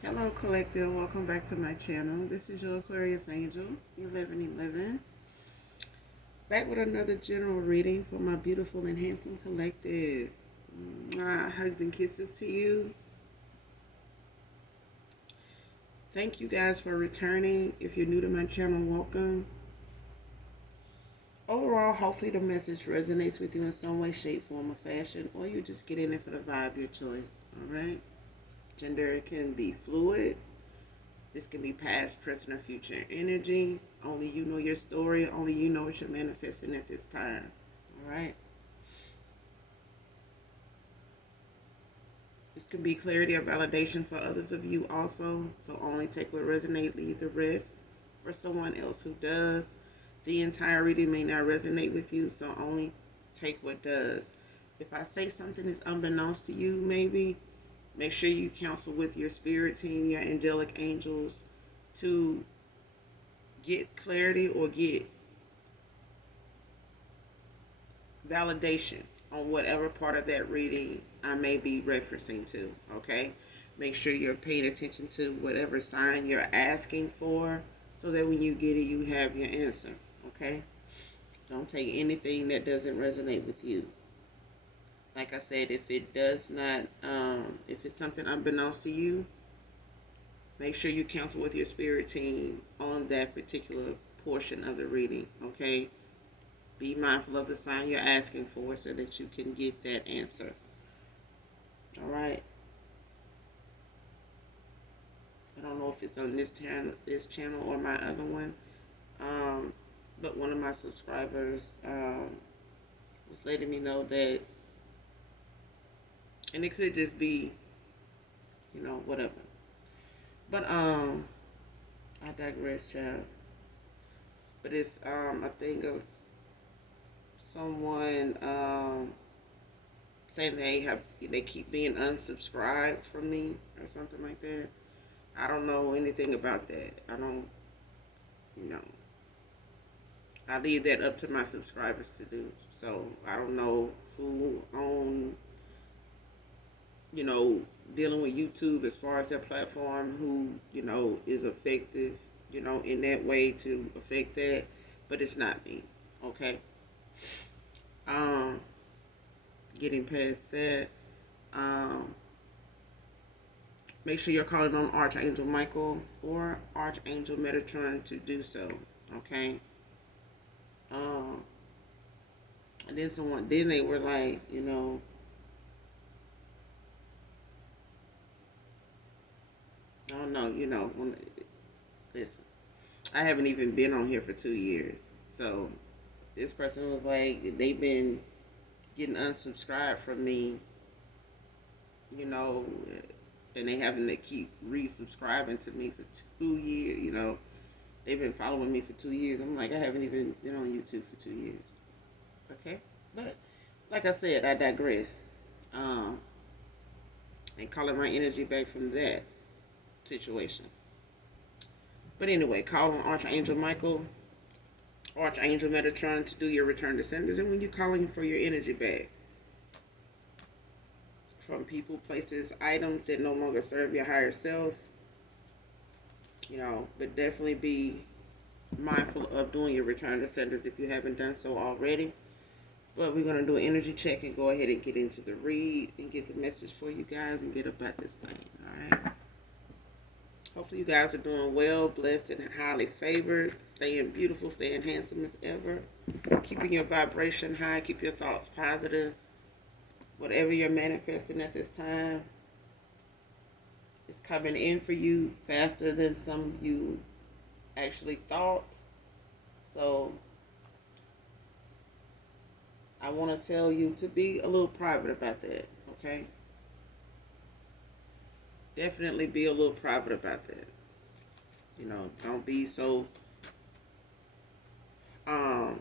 Hello, Collective. Welcome back to my channel. This is your Aquarius Angel, 1111. Back with another general reading for my beautiful and handsome collective. Hugs and kisses to you. Thank you guys for returning. If you're new to my channel, welcome. Overall, hopefully the message resonates with you in some way, shape, form, or fashion, or you just get in it for the vibe, your choice. All right? Gender can be fluid. This can be past, present, or future energy. Only you know your story. Only you know what you're manifesting at this time. All right. This can be clarity or validation for others of you also. So only take what resonates, leave the rest for someone else who does. The entire reading may not resonate with you, so only take what does. If I say something is unbeknownst to you, maybe make sure you counsel with your spirit team, your angelic angels, to get clarity or get validation on whatever part of that reading I may be referencing to. Okay, make sure you're paying attention to whatever sign you're asking for, so that when you get it, you have your answer. Okay, don't take anything that doesn't resonate with you. Like I said, if it does not, if it's something unbeknownst to you, make sure you counsel with your spirit team on that particular portion of the reading. Okay, be mindful of the sign you're asking for so that you can get that answer. All right. I don't know if it's on this channel or my other one, um, but one of my subscribers was letting me know that, and it could just be, whatever. But I digress, child. But it's a thing of someone saying they keep being unsubscribed from me or something like that. I don't know anything about that. I don't, you know, I leave that up to my subscribers to do. So I don't know who on, you know, dealing with YouTube as far as their platform, who, is effective, in that way to affect that. But it's not me. Okay. Um, Getting past that. Um, Make sure you're calling on Archangel Michael or Archangel Metatron to do so. Okay. Um, and then they were like, I don't know, listen, I haven't even been on here for 2 years. So this person was like, they've been getting unsubscribed from me, you know, and they having to keep resubscribing to me for 2 years, They've been following me for 2 years. I'm like, I haven't even been on YouTube for 2 years. Okay? But like I said, I digress. Um, and calling my energy back from that situation. But anyway, call on Archangel Michael, Archangel Metatron to do your return to senders. And when you're calling for your energy back from people, places, items that no longer serve your higher self, but definitely be mindful of doing your return to senders if you haven't done so already. But we're going to do an energy check and go ahead and get into the read and get the message for you guys and get about this thing. All right. Hopefully you guys are doing well, blessed, and highly favored. Staying beautiful, staying handsome as ever. Keeping your vibration high. Keep your thoughts positive. Whatever you're manifesting at this time is coming in for you faster than some of you actually thought. So I want to tell you to be a little private about that, okay? Definitely be a little private about that. Don't be so um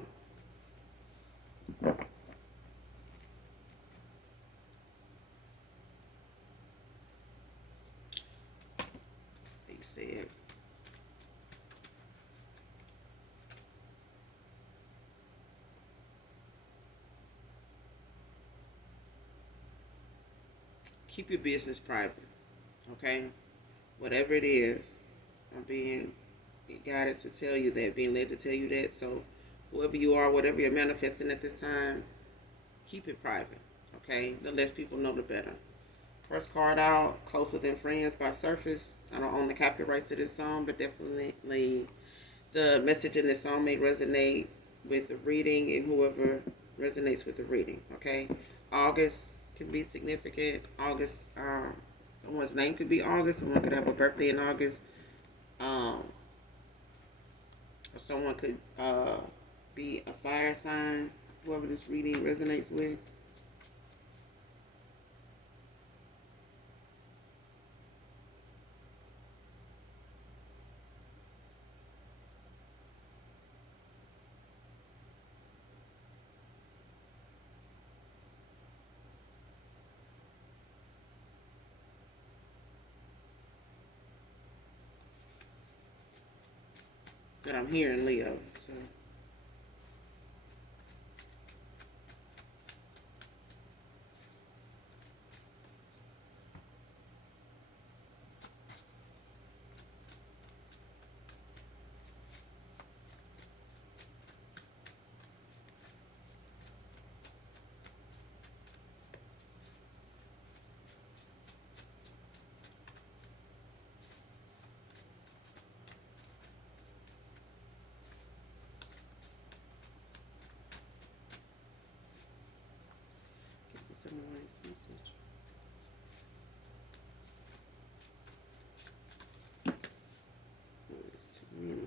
you said keep your business private, okay? Whatever it is, I'm being guided to tell you that, being led to tell you that. So, whoever you are, whatever you're manifesting at this time, keep it private. Okay? The less people know, the better. First card out, Closer Than Friends by Surface. I don't own the copyrights to this song, but definitely the message in this song may resonate with the reading and whoever resonates with the reading. Okay? August can be significant. August, someone's name could be August. Someone could have a birthday in August. Um, or someone could be a fire sign, whoever this reading resonates with. But I'm hearing Leo. So give me someone's message. Oh, it's too many.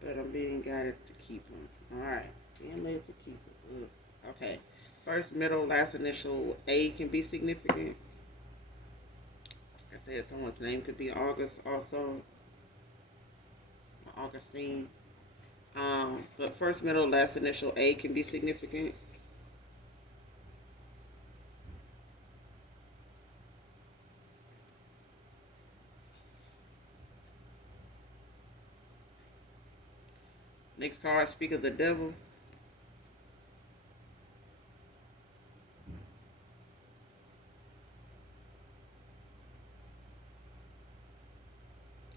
But I'm being guided to keep them. All right, being led to keep them. Okay. First, middle, last initial A can be significant. Like I said, someone's name could be August also, Augustine. But first, middle, last initial A can be significant. Next card, speak of the devil.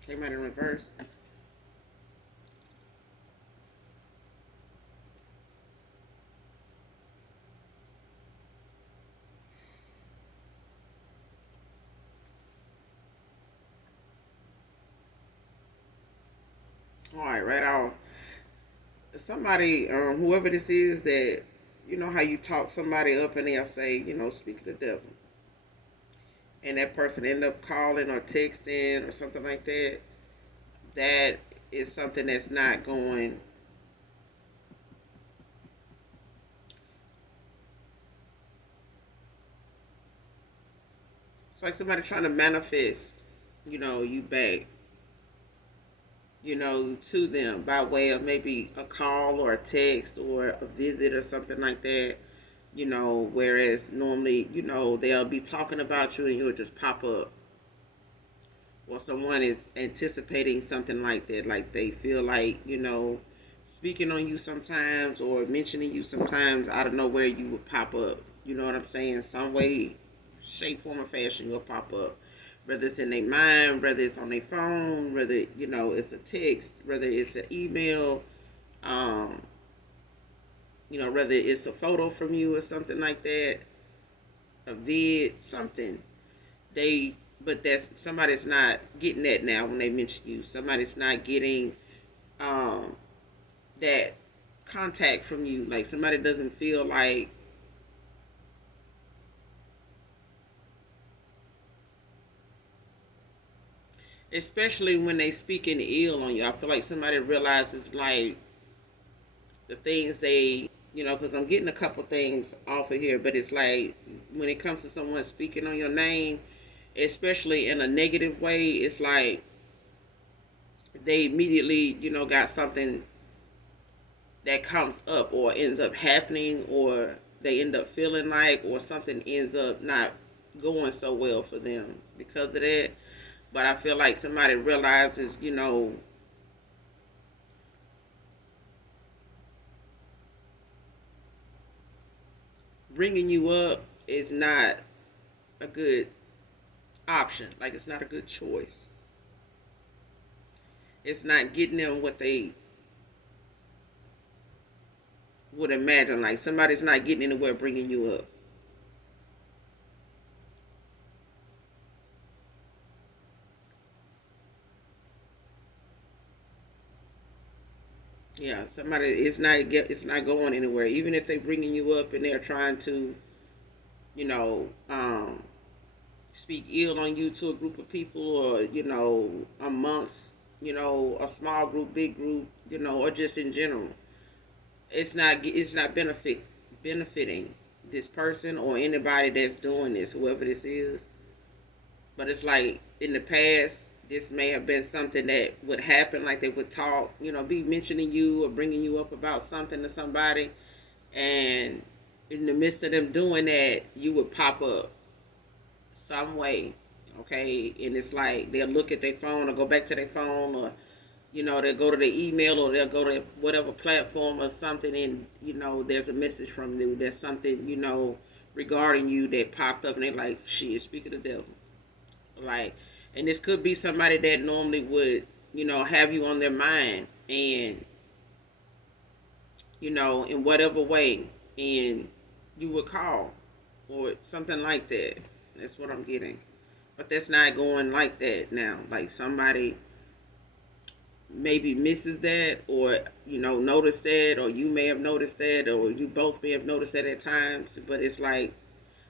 Came out in reverse. All right, right out. Somebody, whoever this is, that you know how you talk somebody up and they'll say, speak of the devil, and that person end up calling or texting or something like that. That is something that's not going. It's like somebody trying to manifest, you back, to them by way of maybe a call or a text or a visit or something like that. Whereas normally, they'll be talking about you and you'll just pop up. Or someone is anticipating something like that, like they feel like, speaking on you sometimes or mentioning you sometimes out of nowhere, you would pop up. You know what I'm saying? Some way, shape, form, or fashion, you'll pop up. Whether it's in their mind, whether it's on their phone, whether, it's a text, whether it's an email, um, whether it's a photo from you or something like that, a vid, something. But that's somebody's not getting that now when they mention you. Somebody's not getting um, that contact from you. Like somebody doesn't feel like especially when they speaking ill on you. I feel like somebody realizes like the things because I'm getting a couple things off of here, but it's like when it comes to someone speaking on your name, especially in a negative way, it's like they immediately, got something that comes up or ends up happening or they end up feeling like or something ends up not going so well for them because of that. But I feel like somebody realizes, bringing you up is not a good option. Like, it's not a good choice. It's not getting them what they would imagine. Like, somebody's not getting anywhere bringing you up. Yeah, somebody it's not going anywhere. Even if they're bringing you up and they're trying to, you know, speak ill on you to a group of people, or amongst a small group, big group, or just in general. It's not benefiting this person or anybody that's doing this, whoever this is. But it's like in the past, this may have been something that would happen. Like, they would talk, be mentioning you or bringing you up about something to somebody, and in the midst of them doing that, you would pop up some way, okay? And it's like they'll look at their phone or go back to their phone, or they'll go to their email, or they'll go to whatever platform or something, and there's a message from you. There's something regarding you that popped up, and they're like, "Shit, speak of the devil." Like, and this could be somebody that normally would have you on their mind, and in whatever way, and you would call or something like that. That's what I'm getting. But that's not going like that now. Like, somebody maybe misses that, or noticed that, or you may have noticed that, or you both may have noticed that at times. But it's like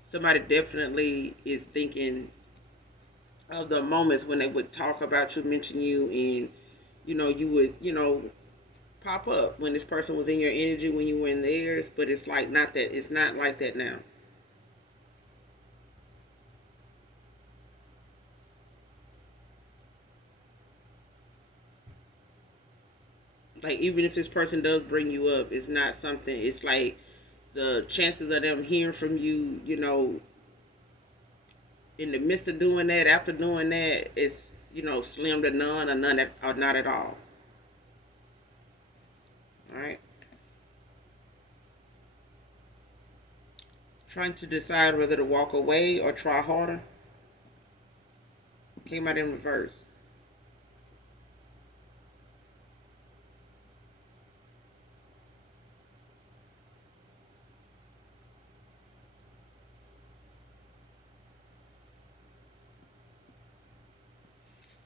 somebody definitely is thinking of the moments when they would talk about you, mention you, and you would pop up when this person was in your energy, when you were in theirs. But it's like not that. It's not like that now. Like, even if this person does bring you up, it's not something. It's like the chances of them hearing from you, in the midst of doing that, after doing that, it's slim to none, or or not at all. All right. Trying to decide whether to walk away or try harder. Came out in reverse.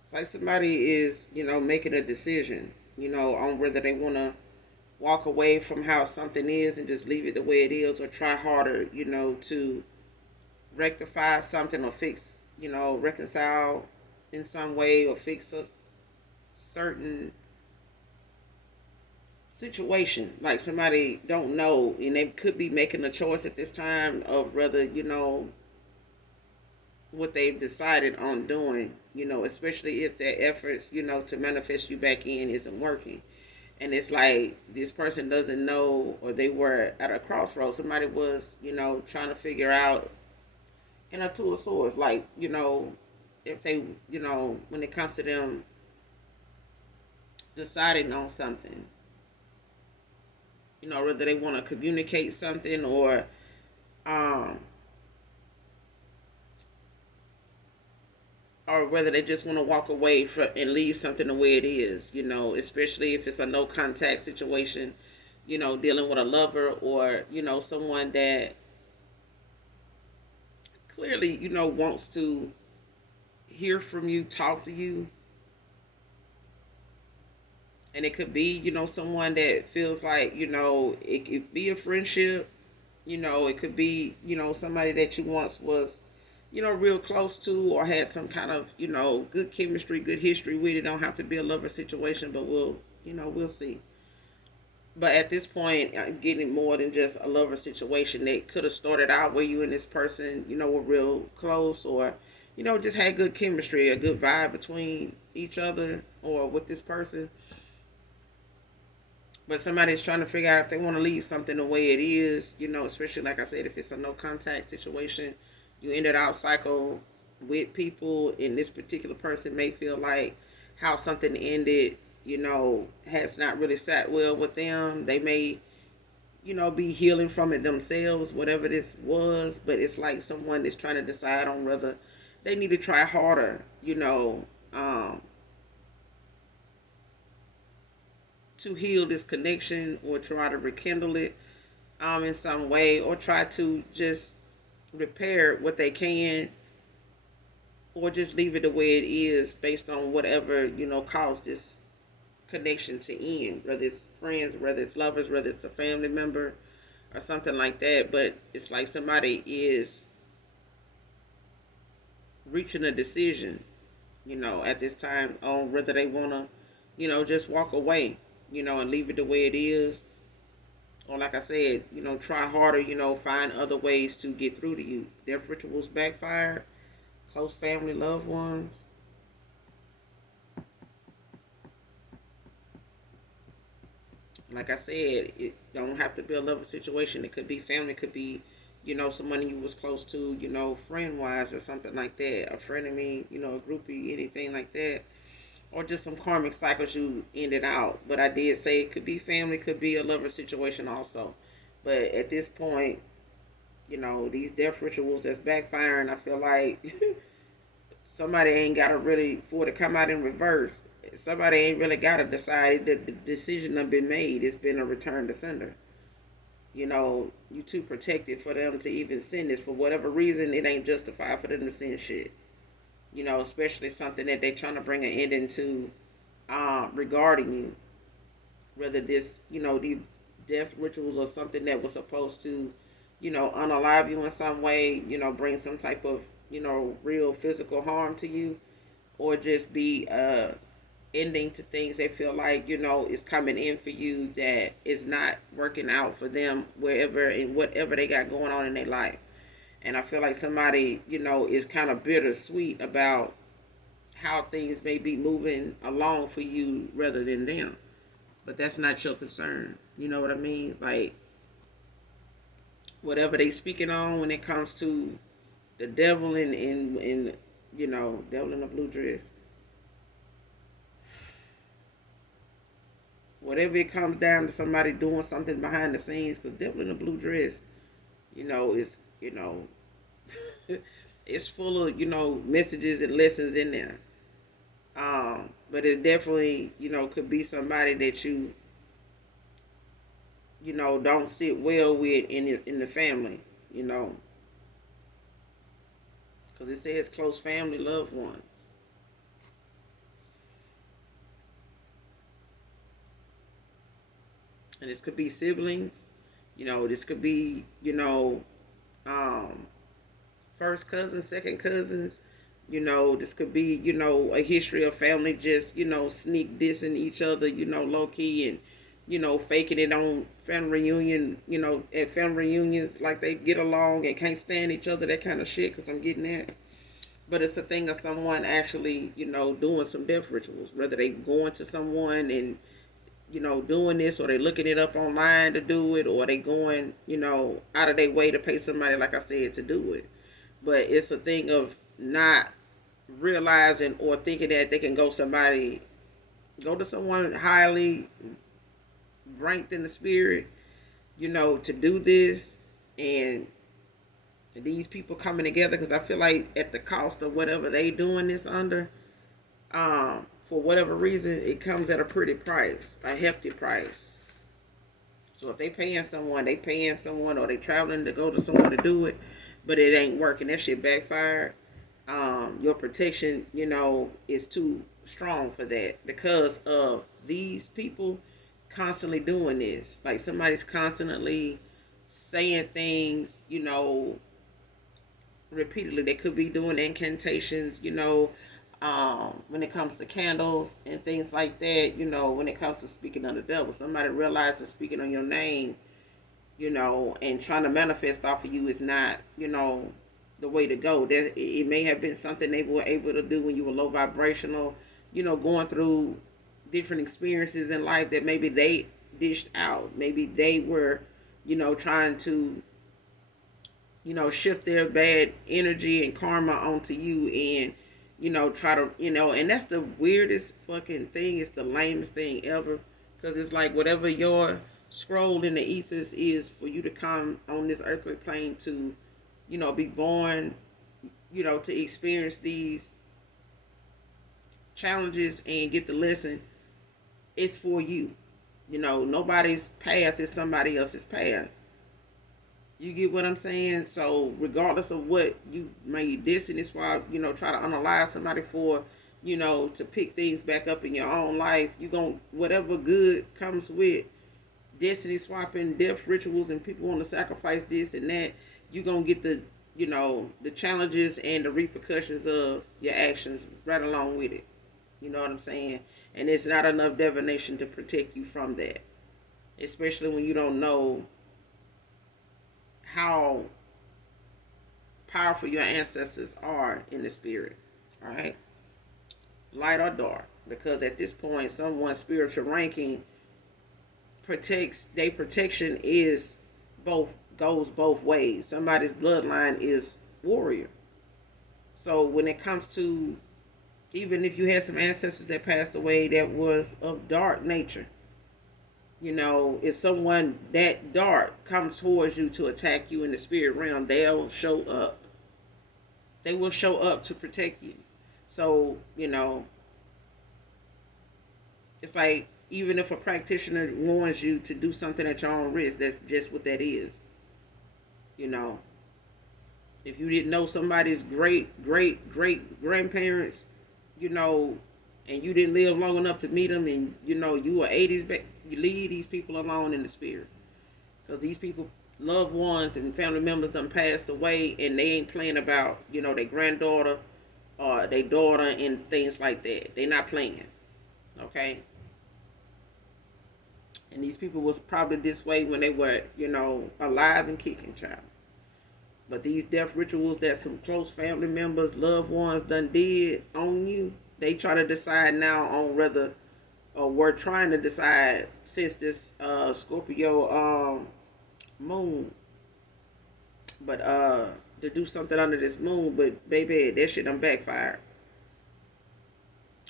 It's like somebody is, making a decision, on whether they want to walk away from how something is and just leave it the way it is, or try harder, to rectify something, or fix, reconcile in some way, or fix a certain situation. Like, somebody don't know, and they could be making a choice at this time of whether, what they've decided on doing, especially if their efforts, to manifest you back in isn't working. And it's like this person doesn't know, or they were at a crossroads. Somebody was, trying to figure out in a two of swords, like, if they, when it comes to them deciding on something, whether they want to communicate something, um, or whether they just want to walk away and leave something the way it is, especially if it's a no contact situation, dealing with a lover, or, someone that clearly, wants to hear from you, talk to you. And it could be, someone that feels like, it could be a friendship, it could be, somebody that you once was, real close to, or had some kind of, good chemistry, good history with. It don't have to be a lover situation, but we'll see. But at this point, I'm getting more than just a lover situation. That could have started out where you and this person, were real close, or, just had good chemistry, a good vibe between each other, or with this person. But somebody's trying to figure out if they want to leave something the way it is, especially like I said, if it's a no contact situation, you ended out cycle with people, and this particular person may feel like how something ended, has not really sat well with them. They may, be healing from it themselves, whatever this was. But it's like someone is trying to decide on whether they need to try harder, to heal this connection or try to rekindle it in some way, or try to just repair what they can, or just leave it the way it is based on whatever, caused this connection to end, whether it's friends, whether it's lovers, whether it's a family member or something like that. But it's like somebody is reaching a decision, at this time on whether they want to, just walk away, and leave it the way it is. Or like I said, try harder, find other ways to get through to you. Death rituals backfired, close family, loved ones. Like I said, it don't have to be a love situation. It could be family, it could be, someone you was close to, friend wise or something like that. A friend of me, a groupie, anything like that. Or just some karmic cycles you ended out. But I did say it could be family, could be a lover situation also. But at this point, these death rituals that's backfiring, I feel like somebody ain't got to really, for it to come out in reverse, somebody ain't really got to decide that the decision has been made. It's been a return to sender. You too protected for them to even send this. For whatever reason, it ain't justified for them to send shit. Especially something that they trying to bring an end into regarding you. Whether this, the death rituals or something that was supposed to, unalive you in some way, bring some type of, real physical harm to you, or just be ending to things they feel like, is coming in for you that is not working out for them wherever and whatever they got going on in their life. And I feel like somebody, is kind of bittersweet about how things may be moving along for you rather than them. But that's not your concern. You know what I mean? Like, whatever they speaking on when it comes to the devil in devil in a blue dress. Whatever it comes down to somebody doing something behind the scenes, because devil in a blue dress, is, it's full of, messages and lessons in there. But it definitely, could be somebody that don't sit well with in the family, because it says close family, loved ones. And this could be siblings, this could be, first cousins, second cousins. This could be, a history of family just, sneak dissing each other, low key, and, faking it on family reunion, at family reunions, like they get along and can't stand each other, that kind of shit, because I'm getting that. But it's a thing of someone actually, doing some death rituals, whether they going to someone and, doing this, or they looking it up online to do it, or they going, out of their way to pay somebody, like I said, to do it. But it's a thing of not realizing or thinking that they can go to someone highly ranked in the spirit, to do this, and these people coming together, because I feel like at the cost of whatever they doing this under, for whatever reason, it comes at a pretty price, a hefty price. So if they paying someone, or they traveling to go to someone to do it, but it ain't working, that shit backfired. Your protection, is too strong for that, because of these people constantly doing this. Like, somebody's constantly saying things, repeatedly. They could be doing incantations, when it comes to candles and things like that, when it comes to speaking on the devil. Somebody realizes speaking on your name, and trying to manifest off of you is not, the way to go. It may have been something they were able to do when you were low vibrational, going through different experiences in life that maybe they dished out. Maybe they were, trying to, shift their bad energy and karma onto you, and, try to, and that's the weirdest fucking thing. It's the lamest thing ever. Because it's like, whatever your scroll in the ethers is for you to come on this earthly plane to, be born, to experience these challenges and get the lesson. It's for you. Nobody's path is somebody else's path. You get what I'm saying? So regardless of what you may destiny swap, try to unalive somebody for, to pick things back up in your own life, you going whatever good comes with destiny swapping, death rituals, and people want to sacrifice this and that, you gonna get the challenges and the repercussions of your actions right along with it. You know what I'm saying? And it's not enough divination to protect you from that, especially when you don't know how powerful your ancestors are in the spirit. All right, light or dark, because at this point, someone's spiritual ranking their protection is goes both ways. Somebody's bloodline is warrior. So when it comes to, even if you had some ancestors that passed away that was of dark nature, if someone that dark comes towards you to attack you in the spirit realm, they'll show up. They will show up to protect you. So, it's like, even if a practitioner warns you to do something at your own risk, that's just what that is. If you didn't know somebody's great grandparents, and you didn't live long enough to meet them, and you were 80s back, you leave these people alone in the spirit, because these people, loved ones and family members, done passed away, and they ain't playing about their granddaughter or their daughter and things like that. They not playing. Okay. And these people was probably this way when they were, alive and kicking, child. But these death rituals that some close family members, loved ones done did on you, they try to decide now on whether, or we're trying to decide, since this Scorpio moon, but to do something under this moon, but baby, that shit done backfired.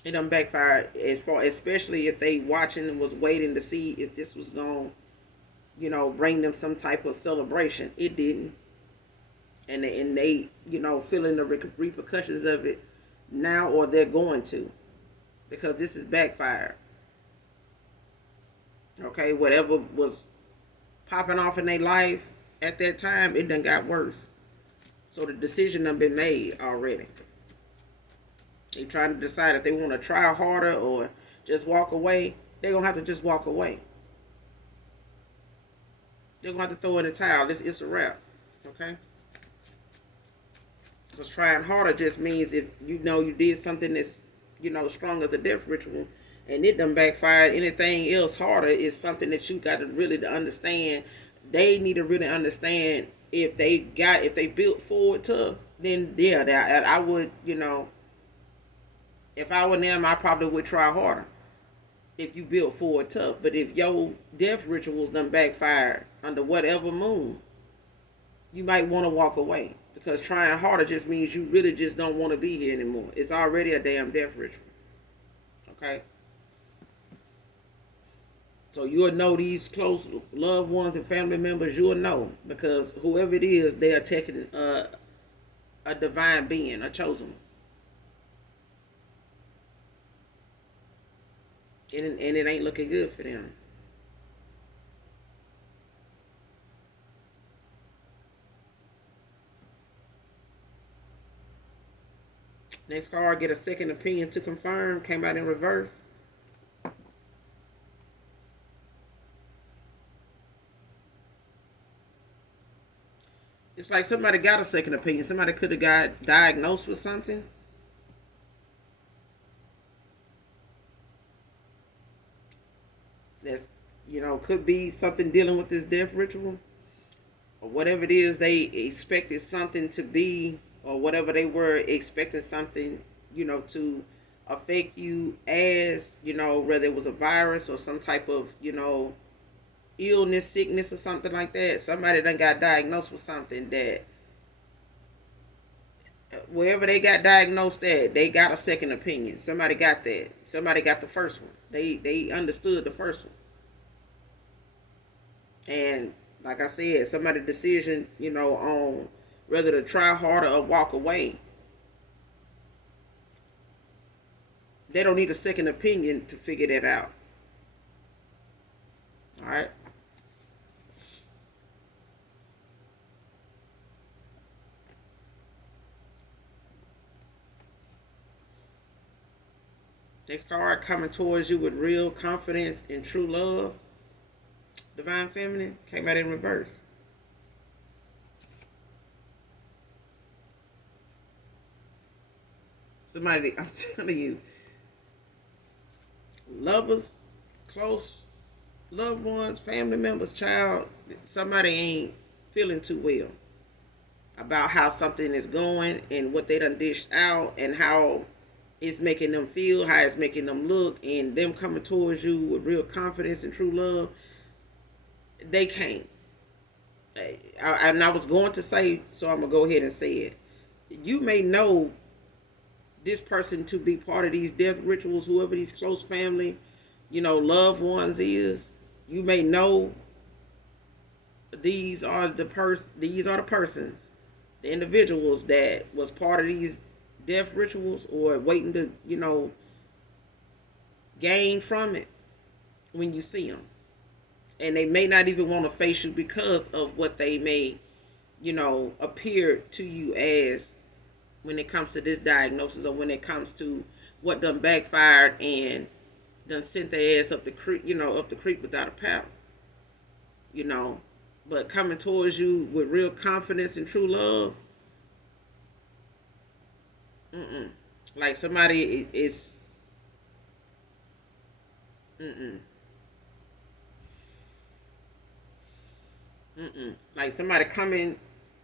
It done backfired, especially if they watching and was waiting to see if this was going to, bring them some type of celebration. It didn't. And they feeling the repercussions of it now, or they're going to, because this is backfired. Okay, whatever was popping off in their life at that time, it done got worse. So the decision done been made already. They trying to decide if they want to try harder or just walk away. They're going to have to just walk away. They're going to have to throw in the towel. It's a wrap. Okay? Because trying harder just means if you did something that's, strong as a death ritual, and it done backfired, anything else harder is something that you got to really to understand. They need to really understand, if they built forward tough, then yeah, I would, if I were them, I probably would try harder. If you built forward tough. But if your death rituals done backfired under whatever moon, you might want to walk away. Because trying harder just means you really just don't want to be here anymore. It's already a damn death ritual. Okay? So you'll know these close loved ones and family members, you'll know. Because whoever it is, they are taking a divine being, a chosen one. And it ain't looking good for them. Next card, get a second opinion to confirm. Came out in reverse. It's like somebody got a second opinion. Somebody could have got diagnosed with something. That's, could be something dealing with this death ritual. Or whatever it is they expected something to be, or whatever they were expecting something, to affect you as, whether it was a virus or some type of, illness, sickness, or something like that. Somebody done got diagnosed with something that, wherever they got diagnosed at, they got a second opinion. Somebody got that. Somebody got the first one. They understood the first one. And like I said, somebody's decision, on whether to try harder or walk away, they don't need a second opinion to figure that out. All right. Next card, coming towards you with real confidence and true love. Divine Feminine came out in reverse. Somebody, I'm telling you, lovers, close loved ones, family members, child, somebody ain't feeling too well about how something is going and what they done dished out and how it's making them feel, how it's making them look, and them coming towards you with real confidence and true love. They can't. And I was going to say, so I'm gonna go ahead and say it. You may know this person to be part of these death rituals, whoever these close family, loved ones is. You may know these are the persons, the individuals that was part of these death rituals or waiting to, gain from it when you see them. And they may not even want to face you because of what they may, appear to you as when it comes to this diagnosis, or when it comes to what done backfired and done sent their ass up the creek, up the creek without a paddle. you know, but coming towards you with real confidence and true love. Like somebody is, mm-mm, like somebody coming,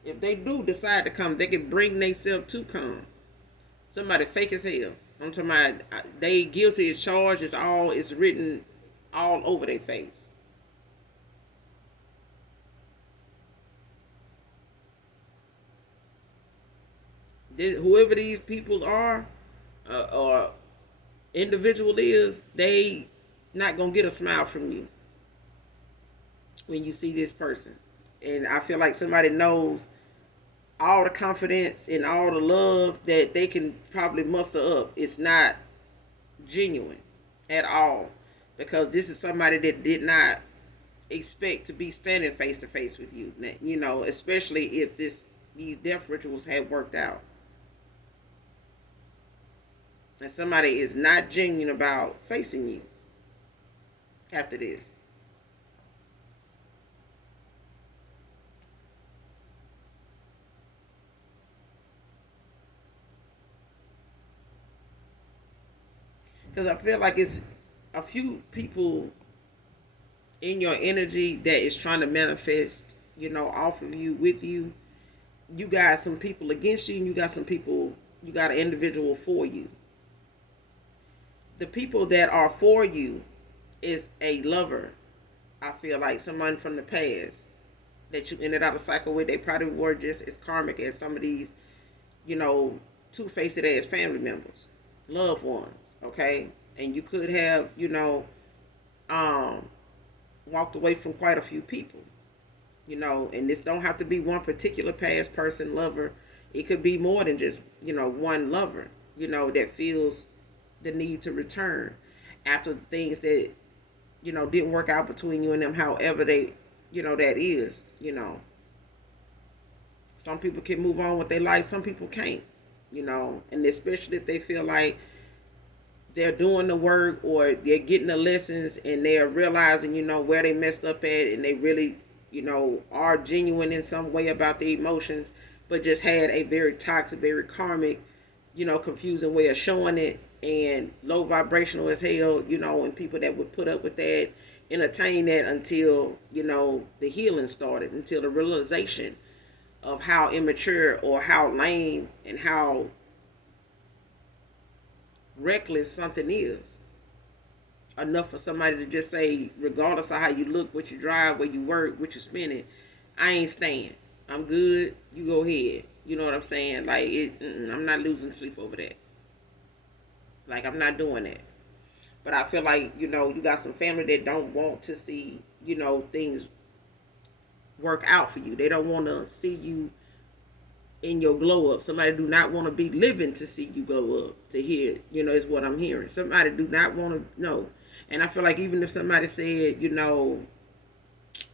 if they do decide to come, they can bring themselves to come. Somebody fake as hell. I'm talking about they guilty as charged. It's written all over their face. Whoever these people are, or individual is, they not gonna get a smile from you when you see this person. And I feel like somebody knows all the confidence and all the love that they can probably muster up. It's not genuine at all, because this is somebody that did not expect to be standing face to face with you. Especially if these death rituals had worked out. And somebody is not genuine about facing you after this. Because I feel like it's a few people in your energy that is trying to manifest, off of you, with you. You got some people against you, and you got some people, you got an individual for you. The people that are for you is a lover. I feel like someone from the past that you ended out a cycle with. They probably were just as karmic as some of these, you know, two-faced ass family members, loved ones, okay? And you could have, walked away from quite a few people, and this don't have to be one particular past person lover. It could be more than just, one lover, that feels the need to return after things that, didn't work out between you and them, however they, that is, Some people can move on with their life, some people can't, and especially if they feel like they're doing the work or they're getting the lessons and they're realizing, where they messed up at, and they really, are genuine in some way about the emotions, but just had a very toxic, very karmic, confusing way of showing it, and low vibrational as hell, and people that would put up with that, entertain that until, the healing started, until the realization of how immature or how lame and how reckless something is. Enough for somebody to just say, regardless of how you look, what you drive, where you work, what you spending, I ain't staying. I'm good. You go ahead. You know what I'm saying? Like, I'm not losing sleep over that. Like, I'm not doing that. But I feel like, you got some family that don't want to see, things work out for you. They don't want to see you in your glow up. Somebody do not want to be living to see you glow up, to hear, is what I'm hearing. Somebody do not want to know. And I feel like even if somebody said,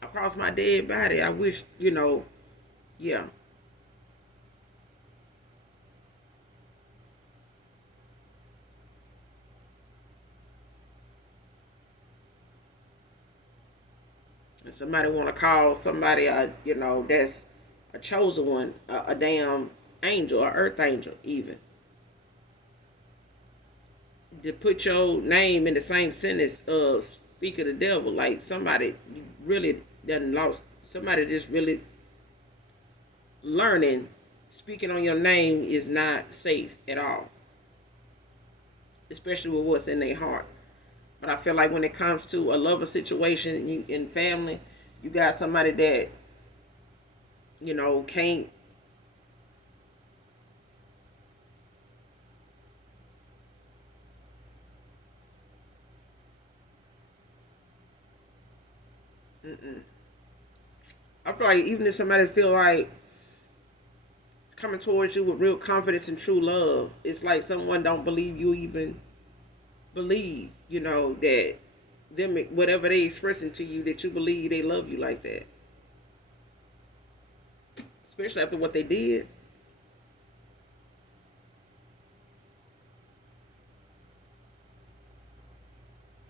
across my dead body, I wish, yeah. And somebody want to call somebody, that's a chosen one, a damn angel, or earth angel, even. To put your name in the same sentence of speak of the devil, like somebody really done lost, somebody just really learning speaking on your name is not safe at all, especially with what's in their heart. But I feel like when it comes to a lover situation in family, you got somebody that can't. Mm-mm. I feel like even if somebody feel like coming towards you with real confidence and true love, it's like someone don't believe you even believe, that them whatever they expressing to you, that you believe they love you like that. Especially after what they did.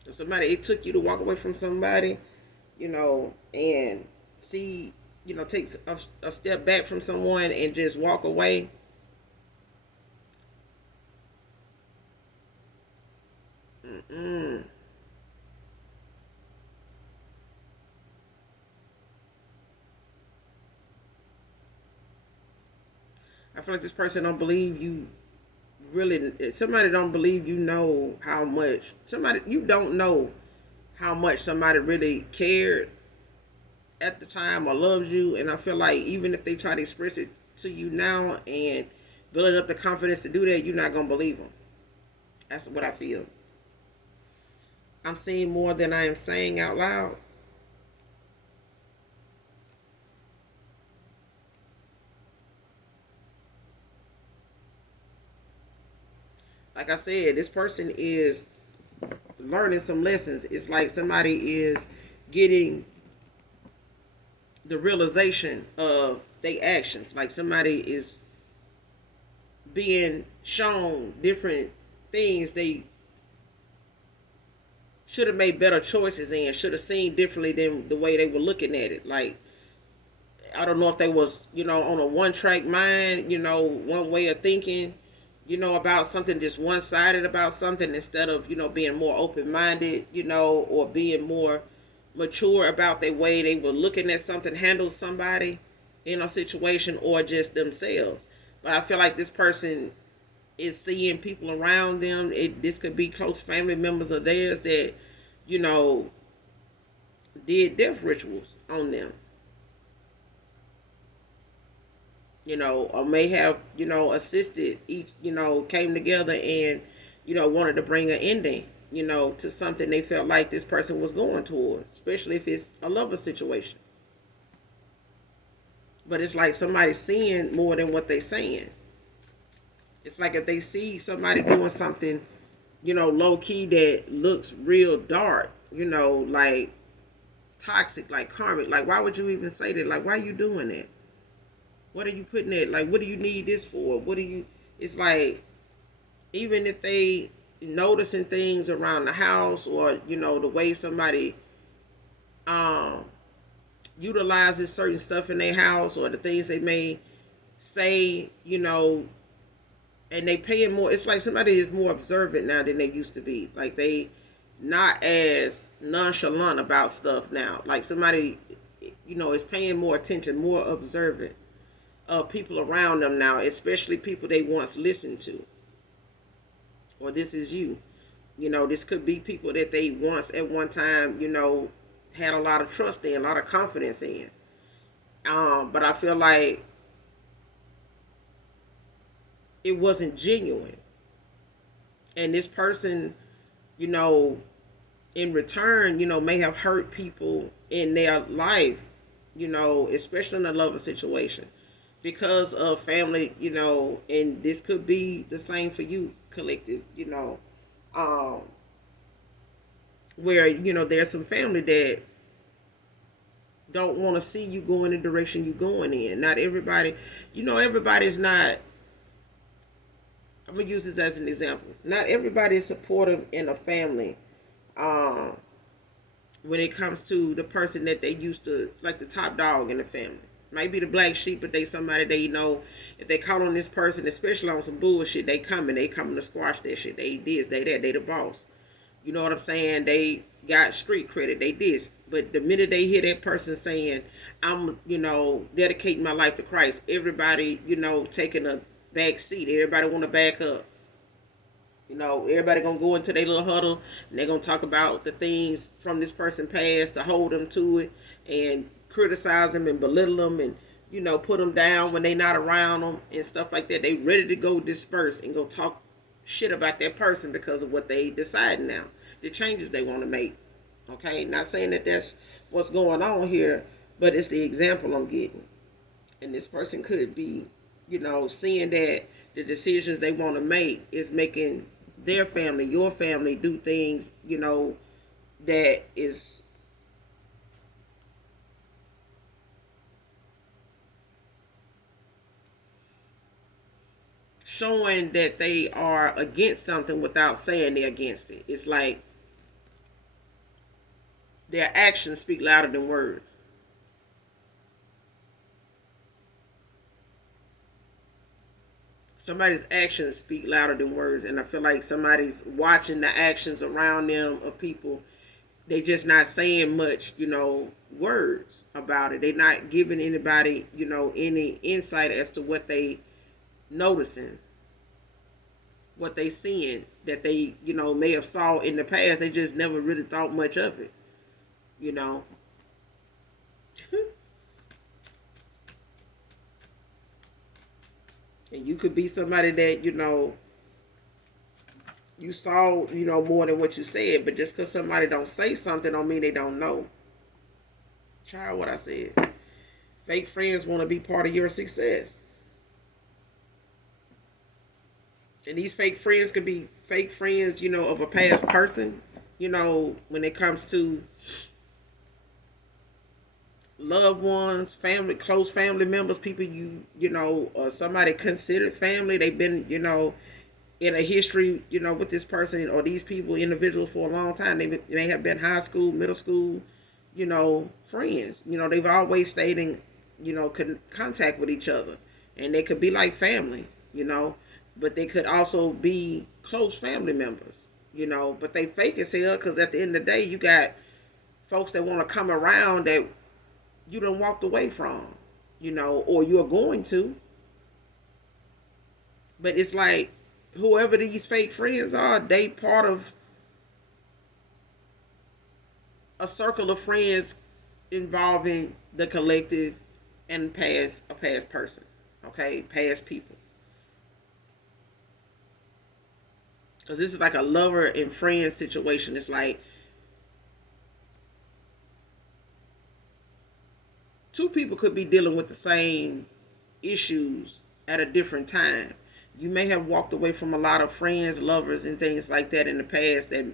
If somebody it took you to walk away from somebody, and see, takes a step back from someone and just walk away. Mm-mm. I feel like this person don't believe you really. Somebody don't believe you know how much somebody you don't know how much somebody really cared at the time or loves you. And I feel like even if they try to express it to you now and building up the confidence to do that, you're not gonna believe them. That's what I feel. I'm seeing more than I am saying out loud. Like I said, this person is learning some lessons. It's like somebody is getting the realization of their actions. Like somebody is being shown different things they should have made better choices in, should have seen differently than the way they were looking at it. Like I don't know if they was, on a one track mind, one way of thinking, about something, just one sided about something instead of, being more open minded, or being more mature about the way they were looking at something, handle somebody in a situation or just themselves. But I feel like this person is seeing people around them. This could be close family members of theirs that, you know, did death rituals on them, or may have, assisted each, came together and, wanted to bring an ending, to something they felt like this person was going towards, especially if it's a lover situation. But it's like somebody's seeing more than what they're saying. It's like if they see somebody doing something, low key that looks real dark, like toxic, like karmic, like why would you even say that? Like, why are you doing that? What are you putting it? Like, what do you need this for? What do you? It's like, even if they noticing things around the house, or the way somebody um utilizes certain stuff in their house, or the things they may say, and they paying more. It's like somebody is more observant now than they used to be. Like they not as nonchalant about stuff now. Like somebody, is paying more attention, more observant of people around them now, especially people they once listened to. Or this is you. This could be people that they once at one time, had a lot of trust in, a lot of confidence in. But I feel like it wasn't genuine. And this person, you know, in return, may have hurt people in their life, especially in a lover situation, because of family, and this could be the same for you, collective, um, where, there's some family that don't want to see you go in the direction you're going in. Not everybody, everybody's not. I'm gonna use this as an example. Not everybody is supportive in a family. Um, when it comes to the person that they used to like, the top dog in the family. Might be the black sheep, but they somebody they if they call on this person, especially on some bullshit, they coming to squash that shit. They this, they that, they the boss. You know what I'm saying? They got street credit. They this. But the minute they hear that person saying, I'm, dedicating my life to Christ, everybody, taking a back seat. Everybody want to back up. Everybody gonna go into their little huddle and they're gonna talk about the things from this person past to hold them to it and criticize them and belittle them and put them down when they not around them and stuff like that. They ready to go disperse and go talk shit about that person because of what they decide now, the changes they want to make. Okay, not saying that that's what's going on here, but it's the example I'm getting. And this person could be, seeing that the decisions they want to make is making their family, your family, do things, that is showing that they are against something without saying they're against it. It's like their actions speak louder than words. Somebody's actions speak louder than words, and I feel like somebody's watching the actions around them of people. They just not saying much, words about it. They not giving anybody, any insight as to what they noticing, what they seeing that they, may have saw in the past. They just never really thought much of it, you know. And you could be somebody that, you saw, more than what you said, but just because somebody don't say something don't mean they don't know. Child, what I said. Fake friends want to be part of your success. And these fake friends could be fake friends, of a past person, when it comes to loved ones, family, close family members, people somebody considered family. They've been, in a history, with this person or these people, individuals for a long time. They may have been high school, middle school, friends. They've always stayed in, contact with each other. And they could be like family, but they could also be close family members, but they fake as hell because at the end of the day, you got folks that want to come around that you done walked away from, or you're going to. But it's like, whoever these fake friends are, they part of a circle of friends involving the collective and a past person, okay, past people. Because this is like a lover and friend situation. It's like two people could be dealing with the same issues at a different time. You may have walked away from a lot of friends, lovers, and things like that in the past that,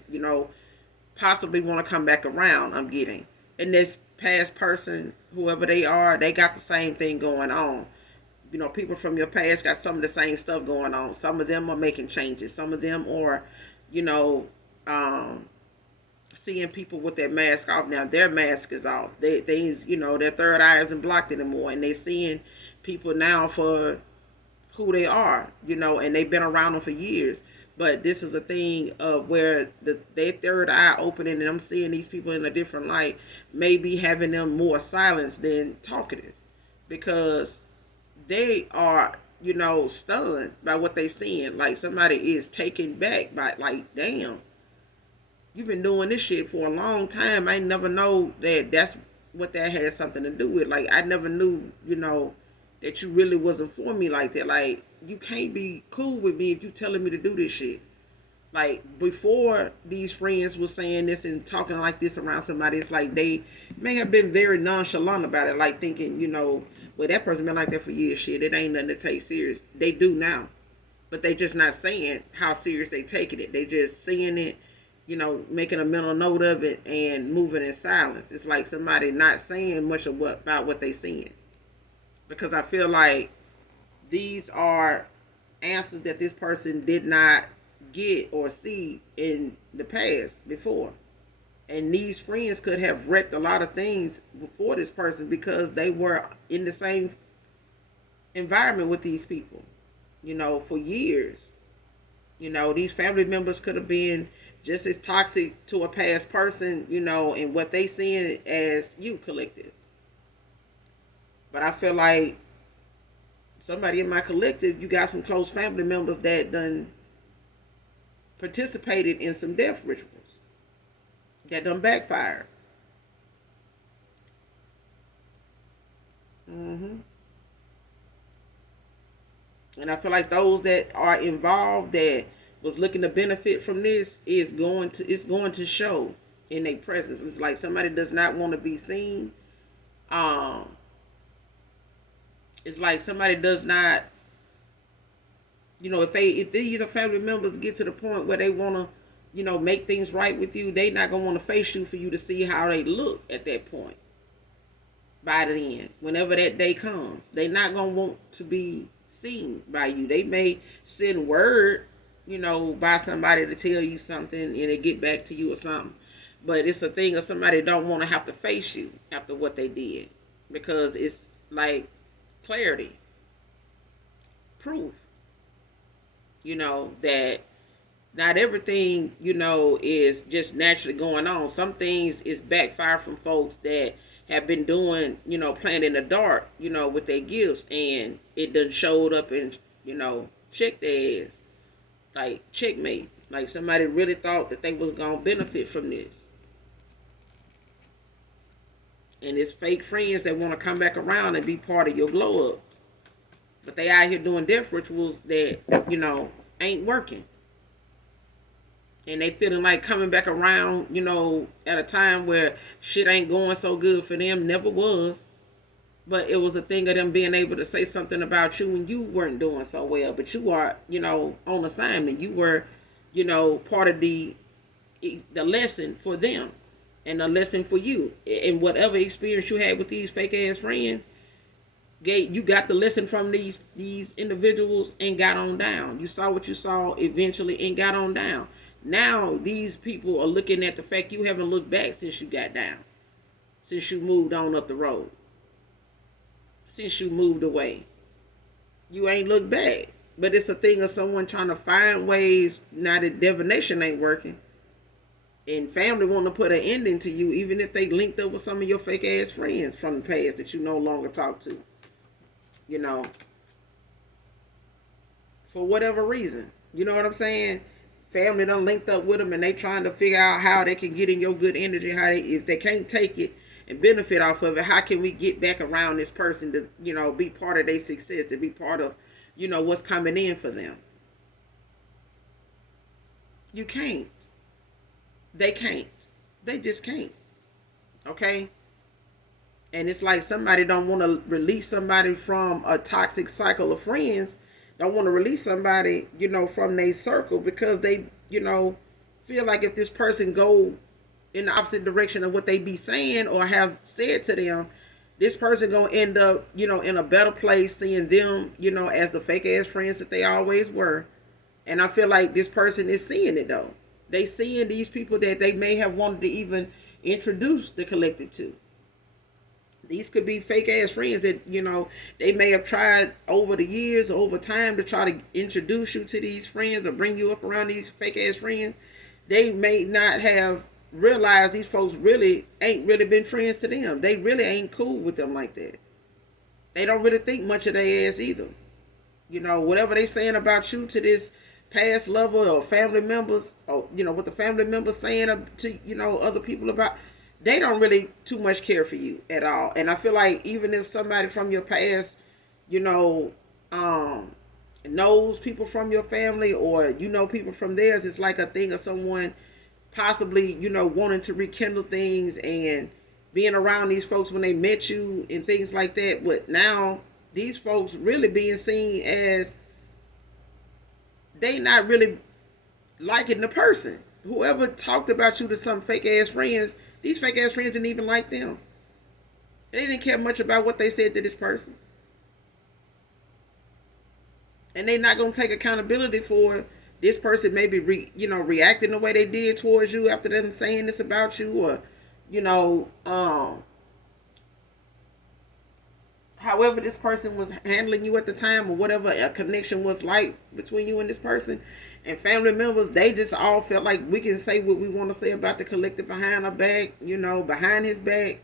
possibly want to come back around, I'm getting. And this past person, whoever they are, they got the same thing going on. People from your past got some of the same stuff going on. Some of them are making changes. Some of them are, seeing people with their mask off. Now their mask is off. Their third eye isn't blocked anymore, and they're seeing people now for who they are, and they've been around them for years. But this is a thing of where their third eye opening, and I'm seeing these people in a different light, maybe having them more silenced than talkative, because they are, stunned by what they seeing. Like somebody is taken back by, like, damn, you've been doing this shit for a long time. I never know that's what that has something to do with. Like, I never knew, that you really wasn't for me like that. Like, you can't be cool with me if you telling me to do this shit. Like before these friends were saying this and talking like this around somebody, it's like they may have been very nonchalant about it, like thinking, well, that person been like that for years, shit, it ain't nothing to take serious. They do now. But they just not saying how serious they taking it. They just seeing it, making a mental note of it and moving in silence. It's like somebody not saying much of about what they seeing. Because I feel like these are answers that this person did not get or see in the past before. And these friends could have wrecked a lot of things before this person because they were in the same environment with these people, for years. These family members could have been just as toxic to a past person, and what they seeing as you collective. But I feel like somebody in my collective, you got some close family members that done participated in some death rituals that done backfired. And I feel like those that are involved that was looking to benefit from this is going to show in their presence. It's like somebody does not want to be seen. It's like somebody does not, if these are family members get to the point where they want to, make things right with you, they not gonna want to face you for you to see how they look at that point. By the end, whenever that day comes, they not gonna want to be seen by you. They may send word, by somebody to tell you something and it get back to you or something. But it's a thing of somebody don't want to have to face you after what they did. Because it's like clarity. Proof. That not everything, is just naturally going on. Some things is backfire from folks that have been doing, playing in the dark, with their gifts, and it done showed up and, checked their ass. Like, checkmate. Like, somebody really thought that they was going to benefit from this. And it's fake friends that want to come back around and be part of your glow up. But they out here doing death rituals that, ain't working. And they feeling like coming back around, at a time where shit ain't going so good for them. Never was. But it was a thing of them being able to say something about you when you weren't doing so well. But you are, on assignment. You were, part of the lesson for them. And a lesson for you. And whatever experience you had with these fake ass friends, you got the lesson from these individuals and got on down. You saw what you saw eventually and got on down. Now these people are looking at the fact you haven't looked back since you got down. Since you moved on up the road. Since you moved away. You ain't looked back. But it's a thing of someone trying to find ways now that divination ain't working. And family want to put an ending to you even if they linked up with some of your fake ass friends from the past that you no longer talk to. For whatever reason. You know what I'm saying? Family done linked up with them and they trying to figure out how they can get in your good energy. If they can't take it and benefit off of it, how can we get back around this person to, be part of their success, to be part of, what's coming in for them. You can't. They can't. They just can't. Okay? And it's like somebody don't want to release somebody from a toxic cycle of friends. Don't want to release somebody, from their circle because they, feel like if this person go in the opposite direction of what they be saying or have said to them, this person gonna end up, in a better place seeing them, as the fake ass friends that they always were. And I feel like this person is seeing it though. They seeing these people that they may have wanted to even introduce the collective to. These could be fake ass friends that, they may have tried over the years or over time to try to introduce you to these friends or bring you up around these fake ass friends. They may not have realized these folks ain't really been friends to them. They really ain't cool with them like that. They don't really think much of their ass either. Whatever they saying about you to this past lover or family members, or, what the family members saying to, other people about, they don't really too much care for you at all. And I feel like even if somebody from your past, knows people from your family, or you know people from theirs. It's like a thing of someone possibly, wanting to rekindle things and being around these folks when they met you and things like that. But now these folks really being seen as they not really liking the person. Whoever talked about you to some fake ass friends, these fake ass friends didn't even like them. They didn't care much about what they said to this person. And they not gonna take accountability for this person maybe reacting the way they did towards you after them saying this about you, or you know however this person was handling you at the time, or whatever a connection was like between you and this person. And family members, they just all felt like we can say what we want to say about the collective behind our back, behind his back.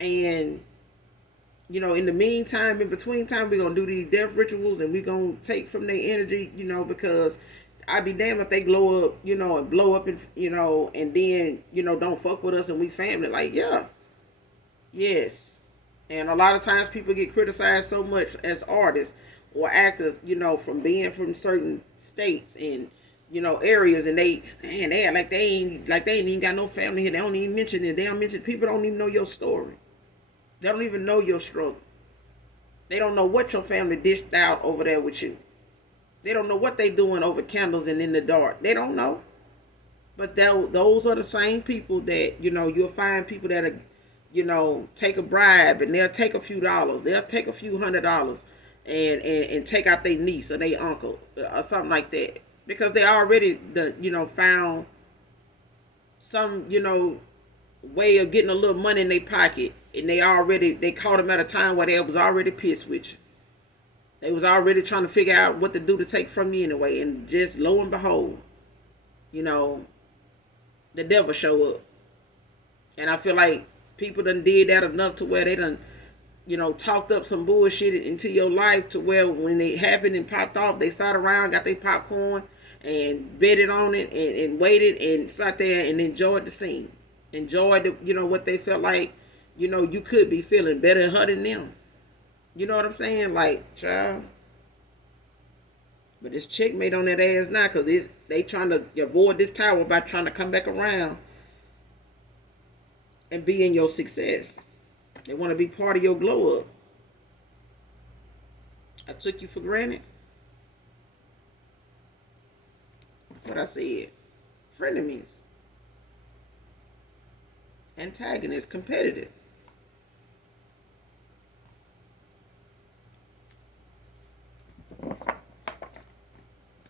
And in the meantime, in between time, we're gonna do these death rituals, and we're gonna take from their energy, because I'd be damned if they glow up, and blow up, and and then don't fuck with us, and we family. Like, yeah, yes. And a lot of times people get criticized so much as artists or actors, from being from certain states and areas, and they act like they ain't even got no family here. They don't even mention it. They don't mention, people don't even know your story. They don't even know your struggle. They don't know what your family dished out over there with you. They don't know what they doing over candles and in the dark. They don't know. But those are the same people that, you'll find people that are, take a bribe, and they'll take a few dollars. They'll take a few $100 and take out their niece or their uncle or something like that. Because they already, found some, way of getting a little money in their pocket. And they caught them at a time where they was already pissed with you. They was already trying to figure out what to do to take from you anyway. And just lo and behold, the devil show up. And I feel like people done did that enough to where they done, talked up some bullshit into your life to where when it happened and popped off, they sat around, got their popcorn, and betted on it, and waited and sat there and enjoyed the scene. Enjoyed the, what they felt like, you could be feeling better her than them. You know what I'm saying? Like, child. But this checkmate on that ass now, because they trying to avoid this tower by trying to come back around and be in your success. They want to be part of your glow up. I took you for granted. What I said. Frenemies. Antagonist. Competitive.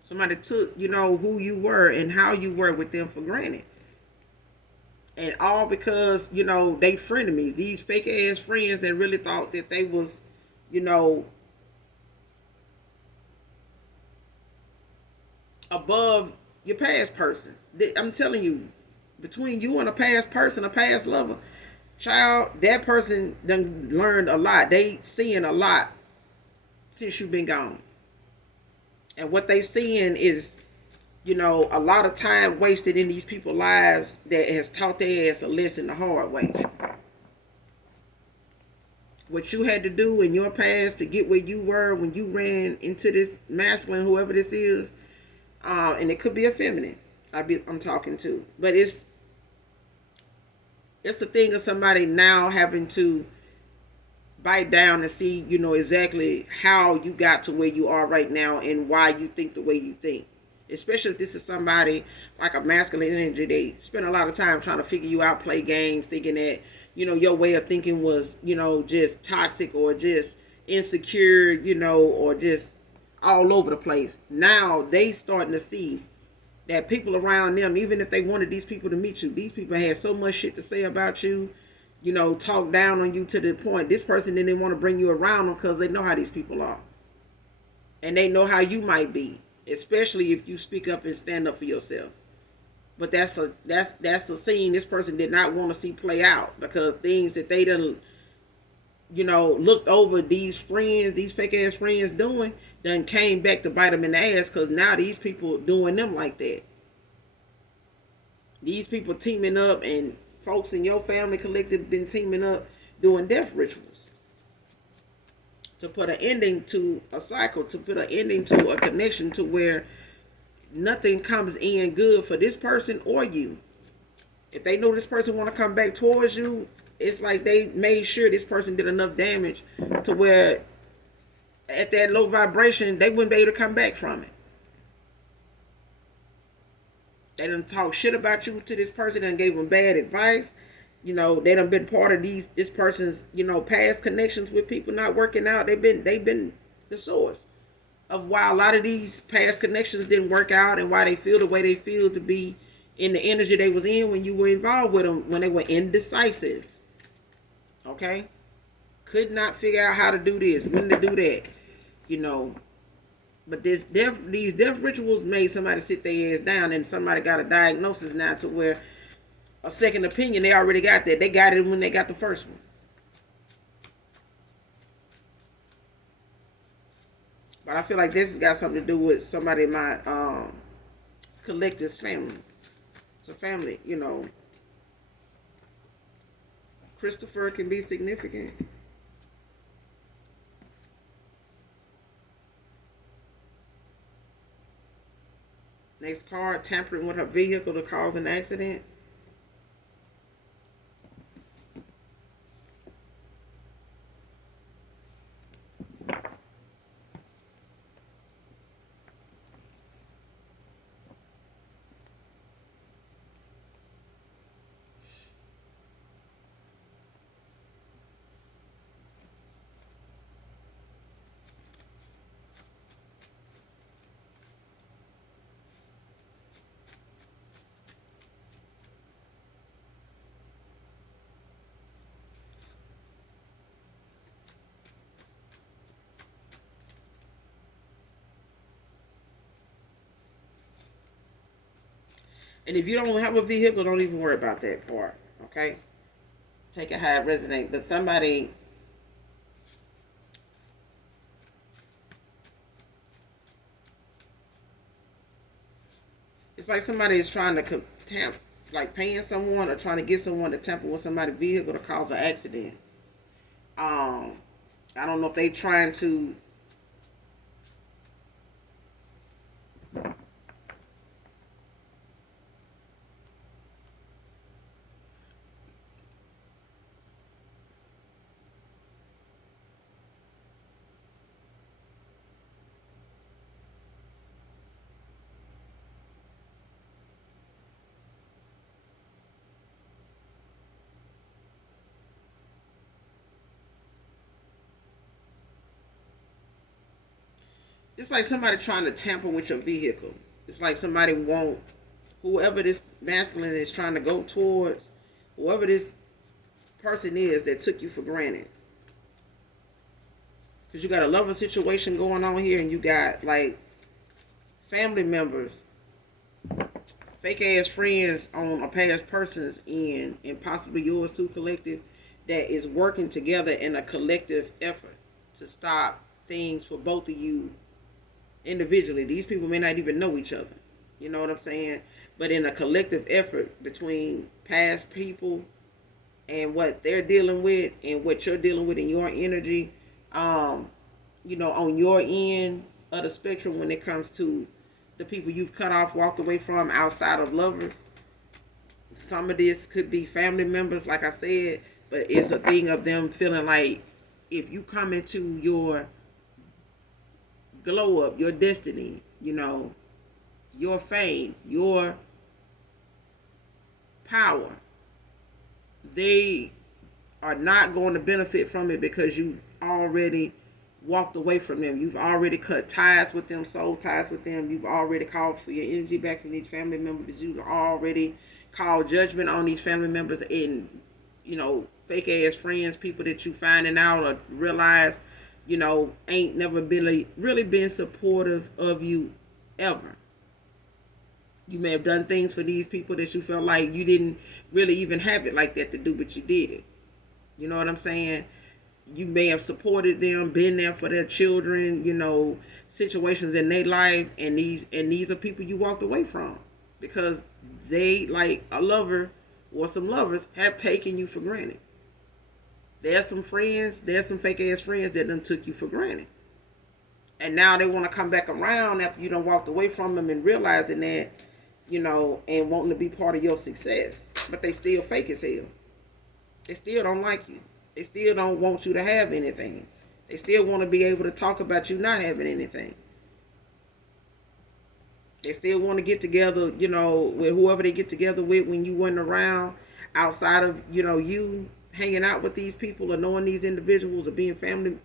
Somebody took, who you were and how you were with them for granted. And all because, they frenemies. These fake ass friends that really thought that they was, above your past person. I'm telling you, between you and a past person, a past lover, child, that person done learned a lot. They seeing a lot since you've been gone. And what they seeing is, a lot of time wasted in these people's lives that has taught their ass a lesson the hard way. What you had to do in your past to get where you were when you ran into this masculine, whoever this is, and it could be a feminine I'm talking to, but it's a thing of somebody now having to bite down and see, exactly how you got to where you are right now and why you think the way you think. Especially if this is somebody like a masculine energy, they spend a lot of time trying to figure you out, play games, thinking that, your way of thinking was, just toxic or just insecure, or just all over the place. Now they starting to see that people around them, even if they wanted these people to meet you, these people had so much shit to say about you, talk down on you to the point this person didn't want to bring you around them because they know how these people are. And they know how you might be, especially if you speak up and stand up for yourself. But that's a scene this person did not want to see play out, because things that they done, looked over these friends, these fake ass friends doing, then came back to bite them in the ass, because now these people doing them like that. These people teaming up, and folks in your family collective been teaming up doing death rituals. to put an ending to a cycle, to put an ending to a connection to where nothing comes in good for this person or you. If they know this person want to come back towards you, it's like they made sure this person did enough damage to where at that low vibration they wouldn't be able to come back from it. They done talk shit about you to this person and gave them bad advice. They done been part of this person's, past connections with people not working out. They've been the source of why a lot of these past connections didn't work out and why they feel the way they feel to be in the energy they was in when you were involved with them, when they were indecisive. Okay? Could not figure out how to do this, when to do that. But these death rituals made somebody sit their ass down, and somebody got a diagnosis now to where a second opinion, they already got that. They got it when they got the first one. But I feel like this has got something to do with somebody in my collective's family. It's a family, Christopher can be significant. Next card, tampering with her vehicle to cause an accident. And if you don't have a vehicle, don't even worry about that part. Okay? Take it how it resonates. But somebody, it's like somebody is trying to like paying someone or trying to get someone to tamper with somebody's vehicle to cause an accident. I don't know if they trying to it's like somebody trying to tamper with your vehicle. It's like somebody want whoever this masculine is trying to go towards, whoever this person is that took you for granted. Because you got a lover situation going on here, and you got like family members, fake ass friends on a past person's end, and possibly yours too, collective, that is working together in a collective effort to stop things for both of you individually. These people may not even know each other. You know what I'm saying? But in a collective effort between past people and what they're dealing with and what you're dealing with in your energy, on your end of the spectrum when it comes to the people you've cut off, walked away from outside of lovers. Some of this could be family members, like I said, but it's a thing of them feeling like if you come into your glow up, your destiny, your fame, your power, they are not going to benefit from it because you already walked away from them. You've already cut ties with them, soul ties with them. You've already called for your energy back from these family members. You've already called judgment on these family members and, fake ass friends, people that you finding out or realize, ain't never really been supportive of you ever. You may have done things for these people that you felt like you didn't really even have it like that to do, but you did it. You know what I'm saying? You may have supported them, been there for their children, situations in their life, and these are people you walked away from because they, like a lover or some lovers, have taken you for granted. There's some friends, there's some fake ass friends that done took you for granted. And now they want to come back around after you done walked away from them and realizing that, and wanting to be part of your success. But they still fake as hell. They still don't like you. They still don't want you to have anything. They still want to be able to talk about you not having anything. They still want to get together, with whoever they get together with when you weren't around, outside of, you hanging out with these people or knowing these individuals or being family,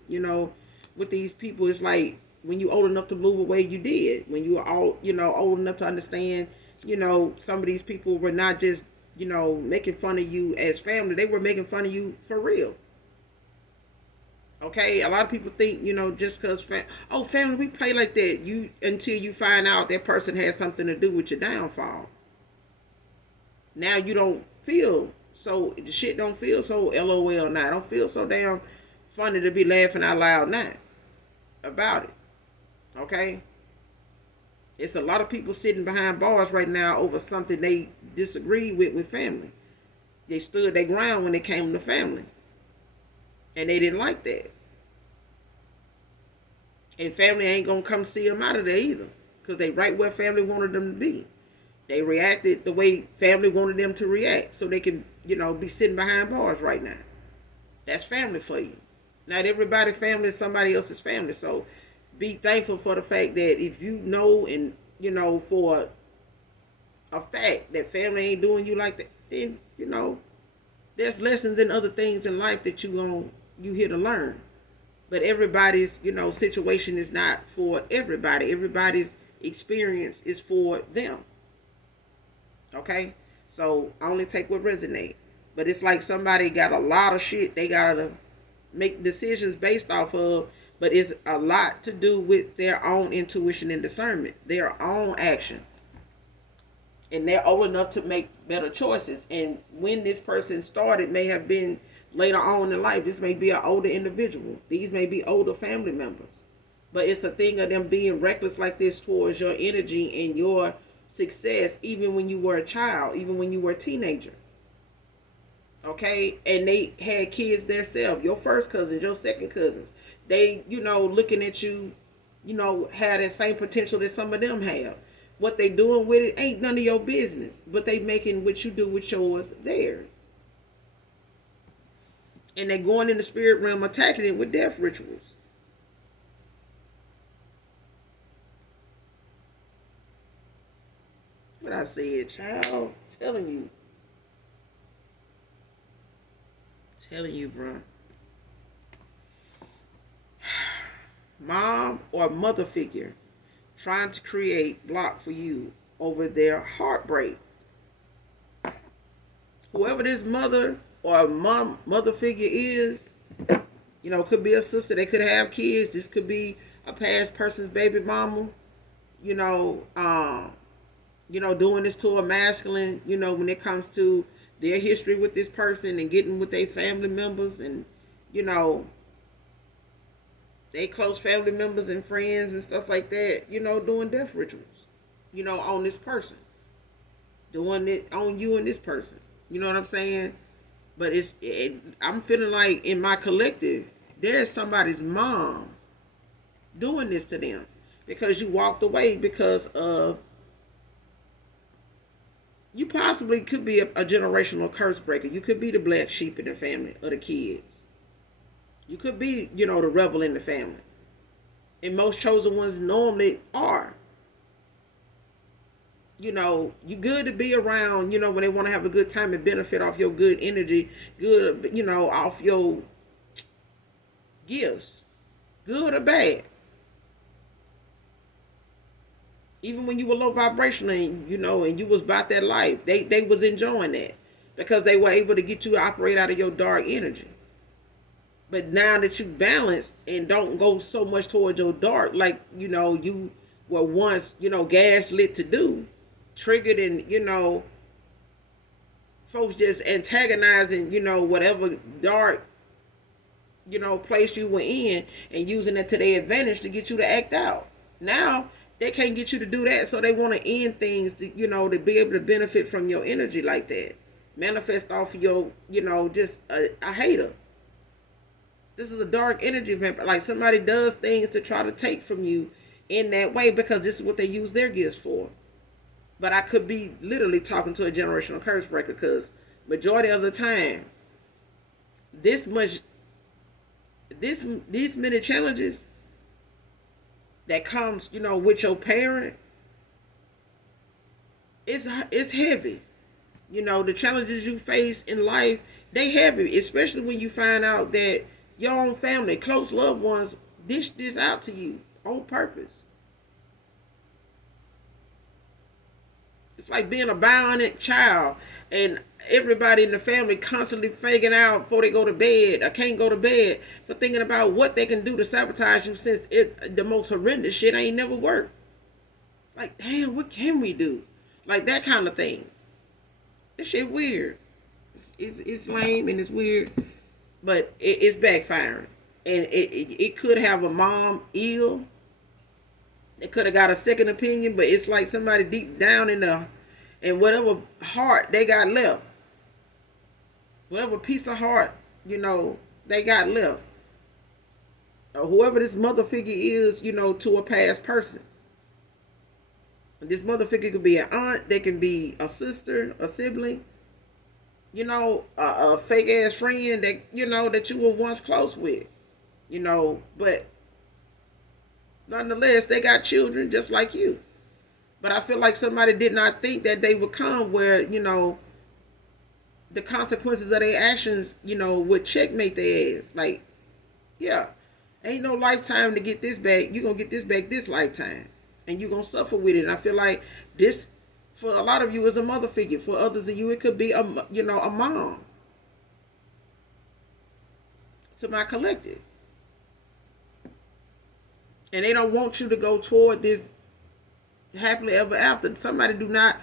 with these people. It's like when you old enough to move away, you did. When you were all, old enough to understand, some of these people were not just, making fun of you as family. They were making fun of you for real. Okay, a lot of people think, just because family, we play like that. Until you find out that person has something to do with your downfall. Now you don't feel so, the shit don't feel so LOL now. Don't feel so damn funny to be laughing out loud now about it. Okay, it's a lot of people sitting behind bars right now over something they disagree with family. They stood their ground when it came to family. And they didn't like that. And family ain't going to come see them out of there either. Because they right where family wanted them to be. They reacted the way family wanted them to react. So they can, be sitting behind bars right now. That's family for you. Not everybody's family is somebody else's family. So be thankful for the fact that if you know and, for a fact that family ain't doing you like that, then, there's lessons and other things in life that you here to learn. But everybody's, situation is not for everybody. Everybody's experience is for them. Okay? So only take what resonates. But it's like somebody got a lot of shit they gotta make decisions based off of, but it's a lot to do with their own intuition and discernment, their own actions. And they're old enough to make better choices. And when this person started may have been later on in life. This may be an older individual. These may be older family members. But it's a thing of them being reckless like this towards your energy and your success, even when you were a child, even when you were a teenager. Okay? And they had kids themselves, your first cousins, your second cousins. They, looking at you, had that same potential that some of them have. What they doing with it ain't none of your business. But they making what you do with yours theirs. And they're going in the spirit realm attacking it with death rituals. What I said, child. Telling you, bro. Mom or mother figure trying to create block for you over their heartbreak. Whoever this mother or mother figure is, could be a sister. They could have kids. This could be a past person's baby mama. Doing this to a masculine, when it comes to their history with this person and getting with their family members and, they close family members and friends and stuff like that, doing death rituals, on this person. Doing it on you and this person. You know what I'm saying? But I'm feeling like in my collective, there's somebody's mom doing this to them because you walked away because of, you possibly could be a generational curse breaker. You could be the black sheep in the family of the kids. You could be, the rebel in the family. And most chosen ones normally are. You good to be around, when they want to have a good time and benefit off your good energy, good, off your gifts, good or bad. Even when you were low vibrational and, and you was about that life, they was enjoying that because they were able to get you to operate out of your dark energy. But now that you balanced and don't go so much towards your dark, like, you were once, gaslit to do, triggered and, folks just antagonizing, whatever dark, place you were in and using it to their advantage to get you to act out. Now, they can't get you to do that, so they want to end things to, to be able to benefit from your energy like that. Manifest off of your, just a hater. This is a dark energy vampire. Like somebody does things to try to take from you in that way because this is what they use their gifts for. But I could be literally talking to a generational curse breaker because majority of the time, this much, these many challenges that comes, with your parent, it's heavy. The challenges you face in life, they heavy, especially when you find out that your own family, close loved ones, dish this out to you on purpose. It's like being a bionic child and everybody in the family constantly figuring out before they go to bed or can't go to bed for thinking about what they can do to sabotage you since the most horrendous shit ain't never worked. Like, damn, what can we do? Like that kind of thing. This shit weird. It's lame and it's weird, but it's backfiring. And it could have a mom ill. It could have got a second opinion, but it's like somebody deep down in whatever heart they got left, whatever piece of heart, they got left. Or whoever this mother figure is, to a past person. This mother figure could be an aunt, they can be a sister, a sibling, a fake ass friend that, that you were once close with, but nonetheless, they got children just like you. But I feel like somebody did not think that they would come where, the consequences of their actions, would checkmate their ass. Like, yeah, ain't no lifetime to get this back. You're going to get this back this lifetime. And you're going to suffer with it. And I feel like this, for a lot of you, is a mother figure. For others of you, it could be, a mom. To my collective. And they don't want you to go toward this happily ever after. Somebody do not,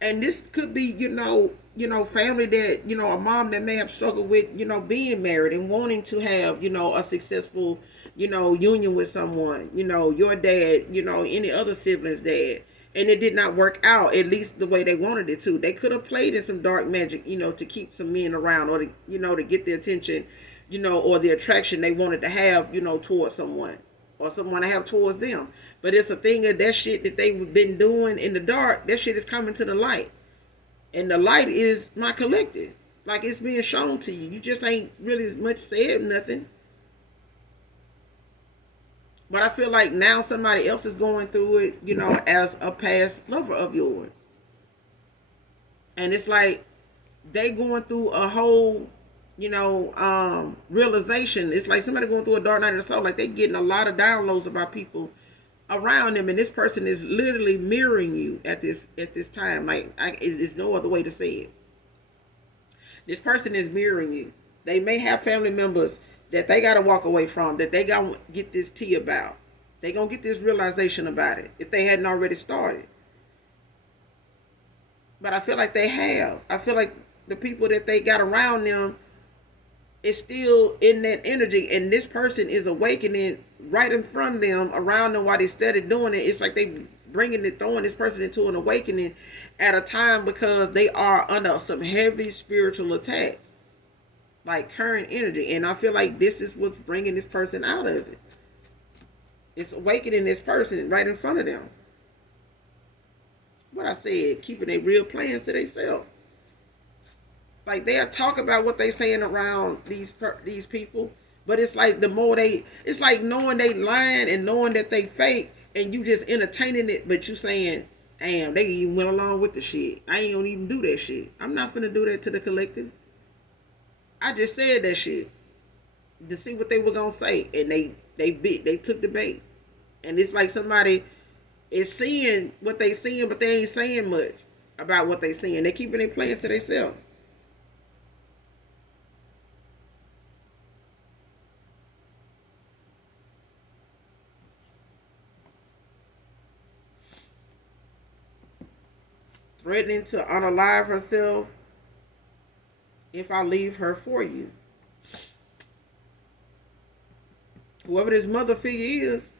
and this could be, family that, a mom that may have struggled with, being married and wanting to have, a successful, union with someone, your dad, any other siblings' dad. And it did not work out, at least the way they wanted it to. They could have played in some dark magic, to keep some men around or to get the attention, or the attraction they wanted to have, towards someone. Or someone to have towards them. But it's a thing of that shit that they've been doing in the dark. That shit is coming to the light. And the light is my collective. Like it's being shown to you. You just ain't really much said nothing. But I feel like now somebody else is going through it, as a past lover of yours. And it's like they going through a whole realization. It's like somebody going through a dark night of the soul. Like they getting a lot of downloads about people around them, and this person is literally mirroring you at this time. Like it's no other way to say it. This person is mirroring you. They may have family members that they got to walk away from, that they got to get this tea about. They gonna get this realization about it if they hadn't already started. But I feel like they have. I feel like the people that they got around them is still in that energy, and this person is awakening right in front of them, around them, while they started doing it. It's like they throwing this person into an awakening at a time because they are under some heavy spiritual attacks, like current energy. And I feel like this is what's bringing this person out of it. It's awakening this person right in front of them. What I said, keeping their real plans to themselves. Like they'll talk about what they saying around these people, but it's like it's like knowing they lying and knowing that they fake, and you just entertaining it, but you saying, damn, they even went along with the shit. I ain't gonna even do that shit. I'm not finna do that to the collective. I just said that shit to see what they were gonna say, and they took the bait, and it's like somebody is seeing what they seeing, but they ain't saying much about what they seeing. They keeping their plans to themselves. Threatening to unalive herself if I leave her for you. Whoever this mother figure is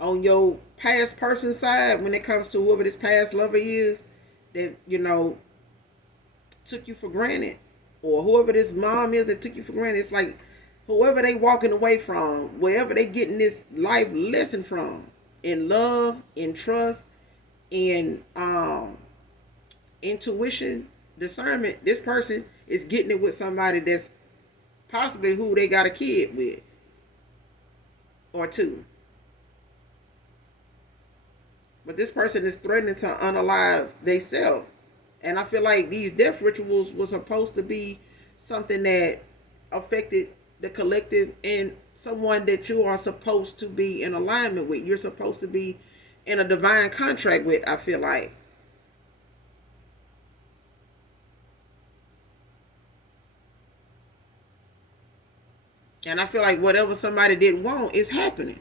on your past person side, when it comes to whoever this past lover is that, took you for granted, or whoever this mom is that took you for granted, it's like whoever they walking away from, wherever they getting this life lesson from, in love, in trust, in intuition, discernment, this person is getting it with somebody that's possibly who they got a kid with or two. But this person is threatening to unalive themselves. And I feel like these death rituals were supposed to be something that affected the collective and someone that you are supposed to be in alignment with. You're supposed to be in a divine contract with, I feel like. And I feel like whatever somebody didn't want is happening.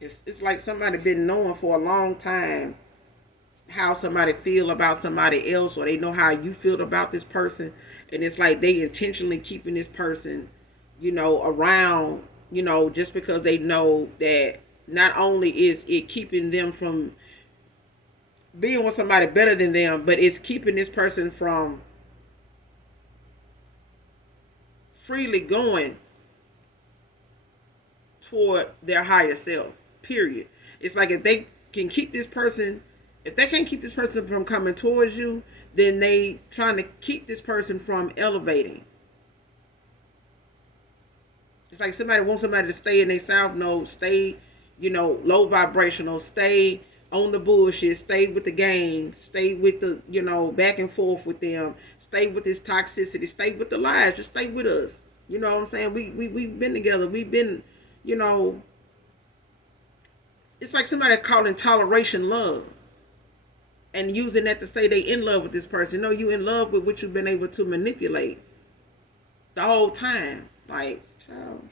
It's like somebody been knowing for a long time how somebody feel about somebody else, or they know how you feel about this person, and it's like they intentionally keeping this person, around, just because they know that not only is it keeping them from being with somebody better than them, but it's keeping this person from freely going toward their higher self. Period. It's like can keep this person, if they can't keep this person from coming towards you, then they trying to keep this person from elevating. It's like somebody wants somebody to stay in their south node, stay, low vibrational, stay on the bullshit, stay with the game, stay with the, back and forth with them, stay with this toxicity, stay with the lies, just stay with us. You know what I'm saying? We've been together. We've been, it's like somebody calling toleration love and using that to say they in love with this person. No, you in love with what you've been able to manipulate the whole time. Like, child.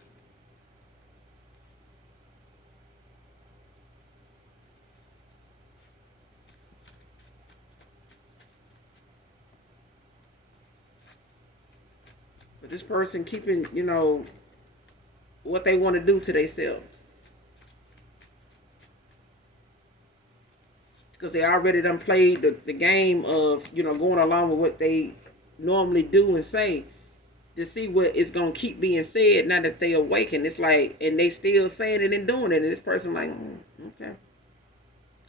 But this person keeping, what they want to do to themselves. Because they already done played the game of, going along with what they normally do and say to see what is going to keep being said now that they awaken. It's like, and they still saying it and doing it. And this person like, okay.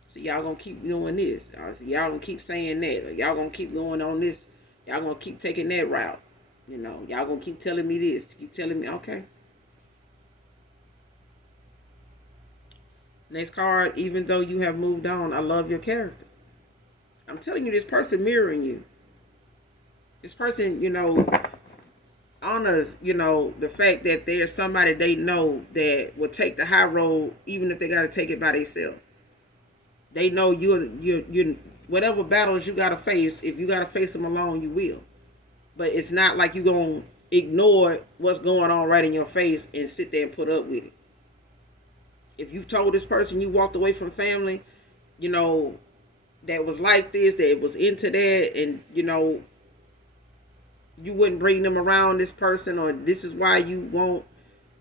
So y'all going to keep doing this. So y'all going to keep saying that. Or y'all going to keep going on this. Y'all going to keep taking that route. Y'all going to keep telling me this. Keep telling me, okay. Next card, even though you have moved on, I love your character. I'm telling you, this person mirroring you. This person, honors, the fact that there's somebody they know that will take the high road, even if they got to take it by themselves. They know you're whatever battles you got to face, if you got to face them alone, you will. But it's not like you're going to ignore what's going on right in your face and sit there and put up with it. If you told this person you walked away from family, that was like this, that was into that, and, you wouldn't bring them around this person, or this is why you won't,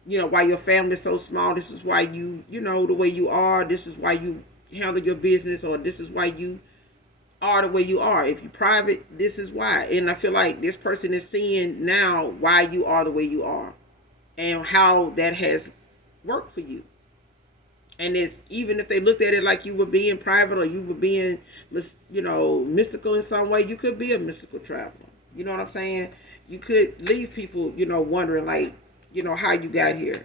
why your family's so small, this is why you, the way you are, this is why you handle your business, or this is why you are the way you are. If you're private, this is why. And I feel like this person is seeing now why you are the way you are and how that has worked for you. And it's, even if they looked at it like you were being private or you were being, mystical in some way, you could be a mystical traveler. You know what I'm saying? You could leave people, wondering like, how you got here.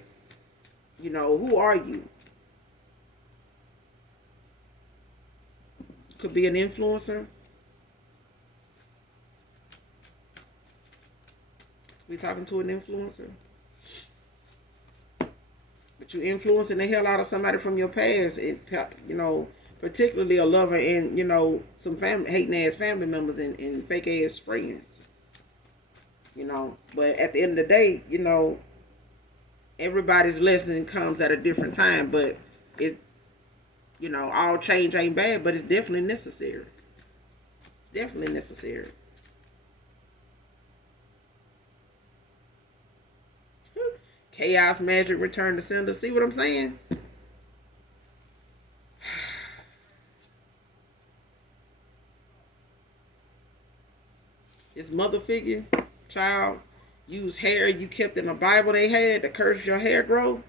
Who are you? Could be an influencer. We talking to an influencer. But you influencing the hell out of somebody from your past, particularly a lover and, some family, hating ass family members and fake ass friends. But at the end of the day, everybody's lesson comes at a different time, but it's, all change ain't bad, but it's definitely necessary. It's definitely necessary. Chaos magic return to sender. See what I'm saying? His mother figure, child, use hair you kept in the Bible they had to curse your hair growth.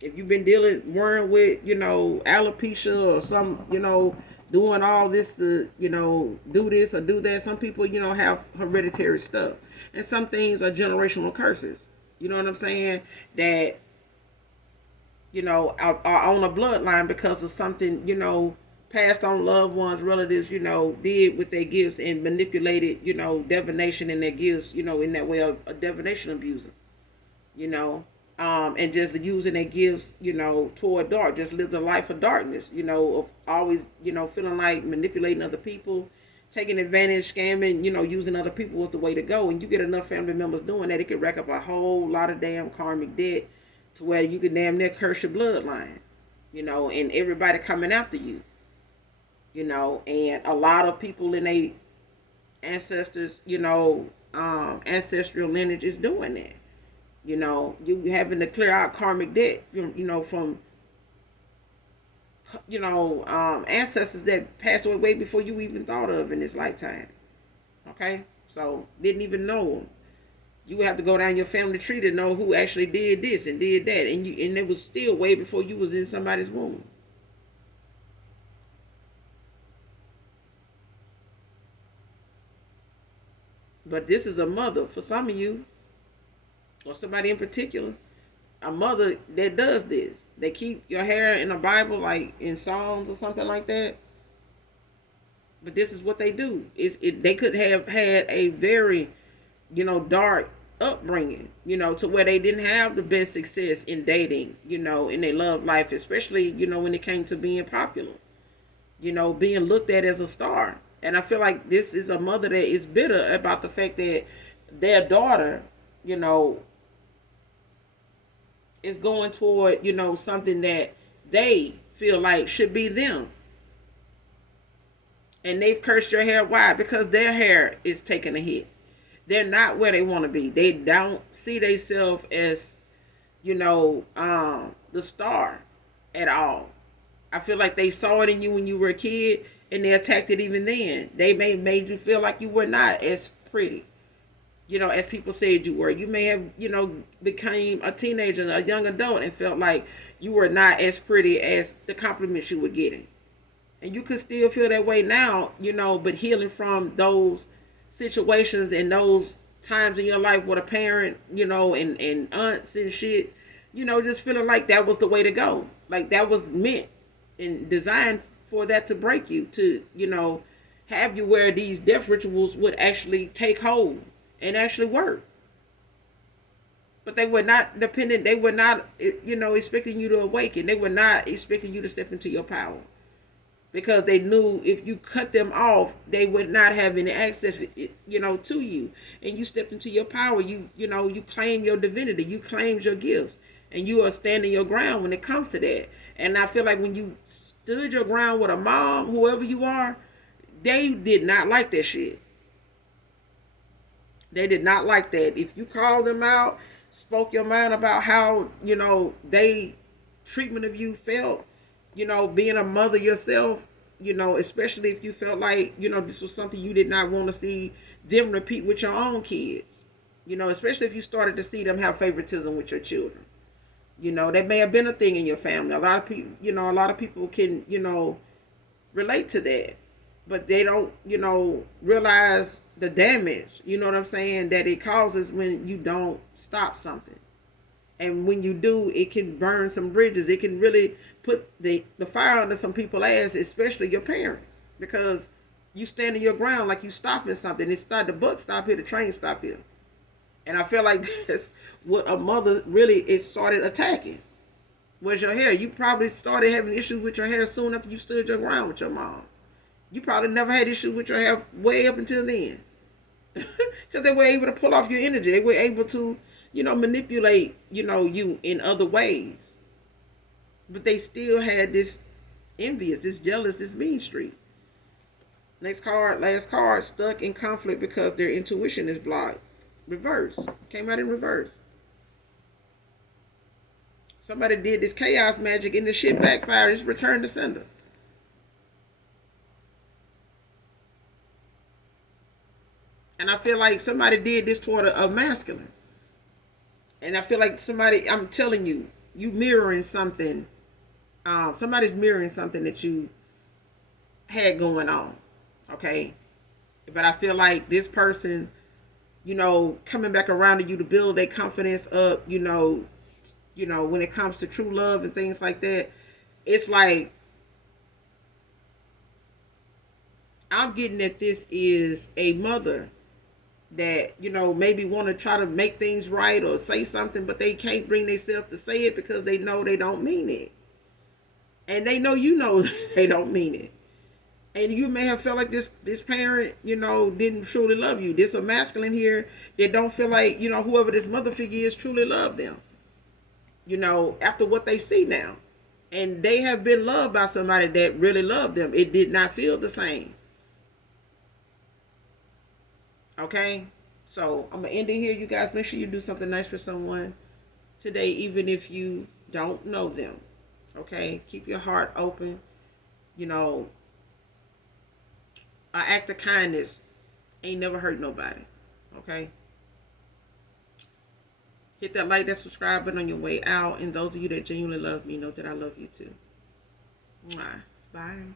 If you've been worrying with, alopecia or some, doing all this to, do this or do that. Some people, have hereditary stuff. And some things are generational curses. You know what I'm saying? That, are on a bloodline because of something, passed on loved ones, relatives, did with their gifts and manipulated, divination in their gifts, in that way of a divination abuser, you know, and just using their gifts, toward dark, just live the life of darkness, of always, feeling like manipulating other people, taking advantage, scamming, using other people was the way to go. And you get enough family members doing that, it could rack up a whole lot of damn karmic debt to where you could damn near curse your bloodline, and everybody coming after you. And a lot of people in a ancestors, ancestral lineage is doing that. You having to clear out karmic debt, from, ancestors that passed away way before you even thought of in this lifetime. Okay, so didn't even know them. You would have to go down your family tree to know who actually did this and did that, and it was still way before you was in somebody's womb. But this is a mother for some of you, or somebody in particular, a mother that does this. They keep your hair in the Bible, like in Psalms or something like that. But this is what they do. They could have had a very, dark upbringing, to where they didn't have the best success in dating, in their love life, especially, when it came to being popular, being looked at as a star. And I feel like this is a mother that is bitter about the fact that their daughter, is going toward, something that they feel like should be them. And they've cursed your hair. Why? Because their hair is taking a hit. They're not where they want to be. They don't see themselves as, the star at all. I feel like they saw it in you when you were a kid, and they attacked it even then. They made you feel like you were not as pretty, as people said you were. You may have, became a teenager, a young adult, and felt like you were not as pretty as the compliments you were getting. And you could still feel that way now, but healing from those situations and those times in your life with a parent, and aunts and shit, just feeling like that was the way to go. Like that was meant and designed for that to break you, to, have you where these death rituals would actually take hold and actually work. But they were not dependent, they were not, expecting you to awaken. They were not expecting you to step into your power. Because they knew if you cut them off, they would not have any access, to you. And you stepped into your power. You claim your divinity. You claimed your gifts. And you are standing your ground when it comes to that. And I feel like when you stood your ground with a mom, whoever you are, they did not like that shit. They did not like that. If you called them out, spoke your mind about how, they treatment of you felt, being a mother yourself, especially if you felt like, this was something you did not want to see them repeat with your own kids, especially if you started to see them have favoritism with your children. That may have been a thing in your family. A lot of people, a lot of people can, relate to that, but they don't, realize the damage, what I'm saying, that it causes when you don't stop something. And when you do, it can burn some bridges. It can really put the fire under some people's ass, especially your parents, because you standing your ground like you stopping something. It's not the buck stop here, the train stop here. And I feel like that's what a mother really is started attacking. Was your hair. You probably started having issues with your hair soon after you stood your ground with your mom. You probably never had issues with your hair way up until then. Because they were able to pull off your energy. They were able to, manipulate, you in other ways. But they still had this envious, this jealous, this mean streak. Next card, last card, stuck in conflict because their intuition is blocked. Reverse. Came out in reverse. Somebody did this chaos magic and the shit backfired. It's returned to sender. And I feel like somebody did this toward a masculine. And I feel like somebody, I'm telling you, you mirroring something. Somebody's mirroring something that you had going on. Okay. But I feel like this person, coming back around to you to build their confidence up, when it comes to true love and things like that, it's like I'm getting that this is a mother that, maybe want to try to make things right or say something, but they can't bring themselves to say it because they know they don't mean it. And they know they don't mean it. And you may have felt like this parent, didn't truly love you. There's a masculine here that don't feel like, whoever this mother figure is truly loved them. After what they see now. And they have been loved by somebody that really loved them. It did not feel the same. Okay? So I'm going to end it here. You guys, make sure you do something nice for someone today, even if you don't know them. Okay? Keep your heart open. An act of kindness ain't never hurt nobody. Okay? Hit that like, that subscribe button on your way out. And those of you that genuinely love me know that I love you too. Mwah. Bye.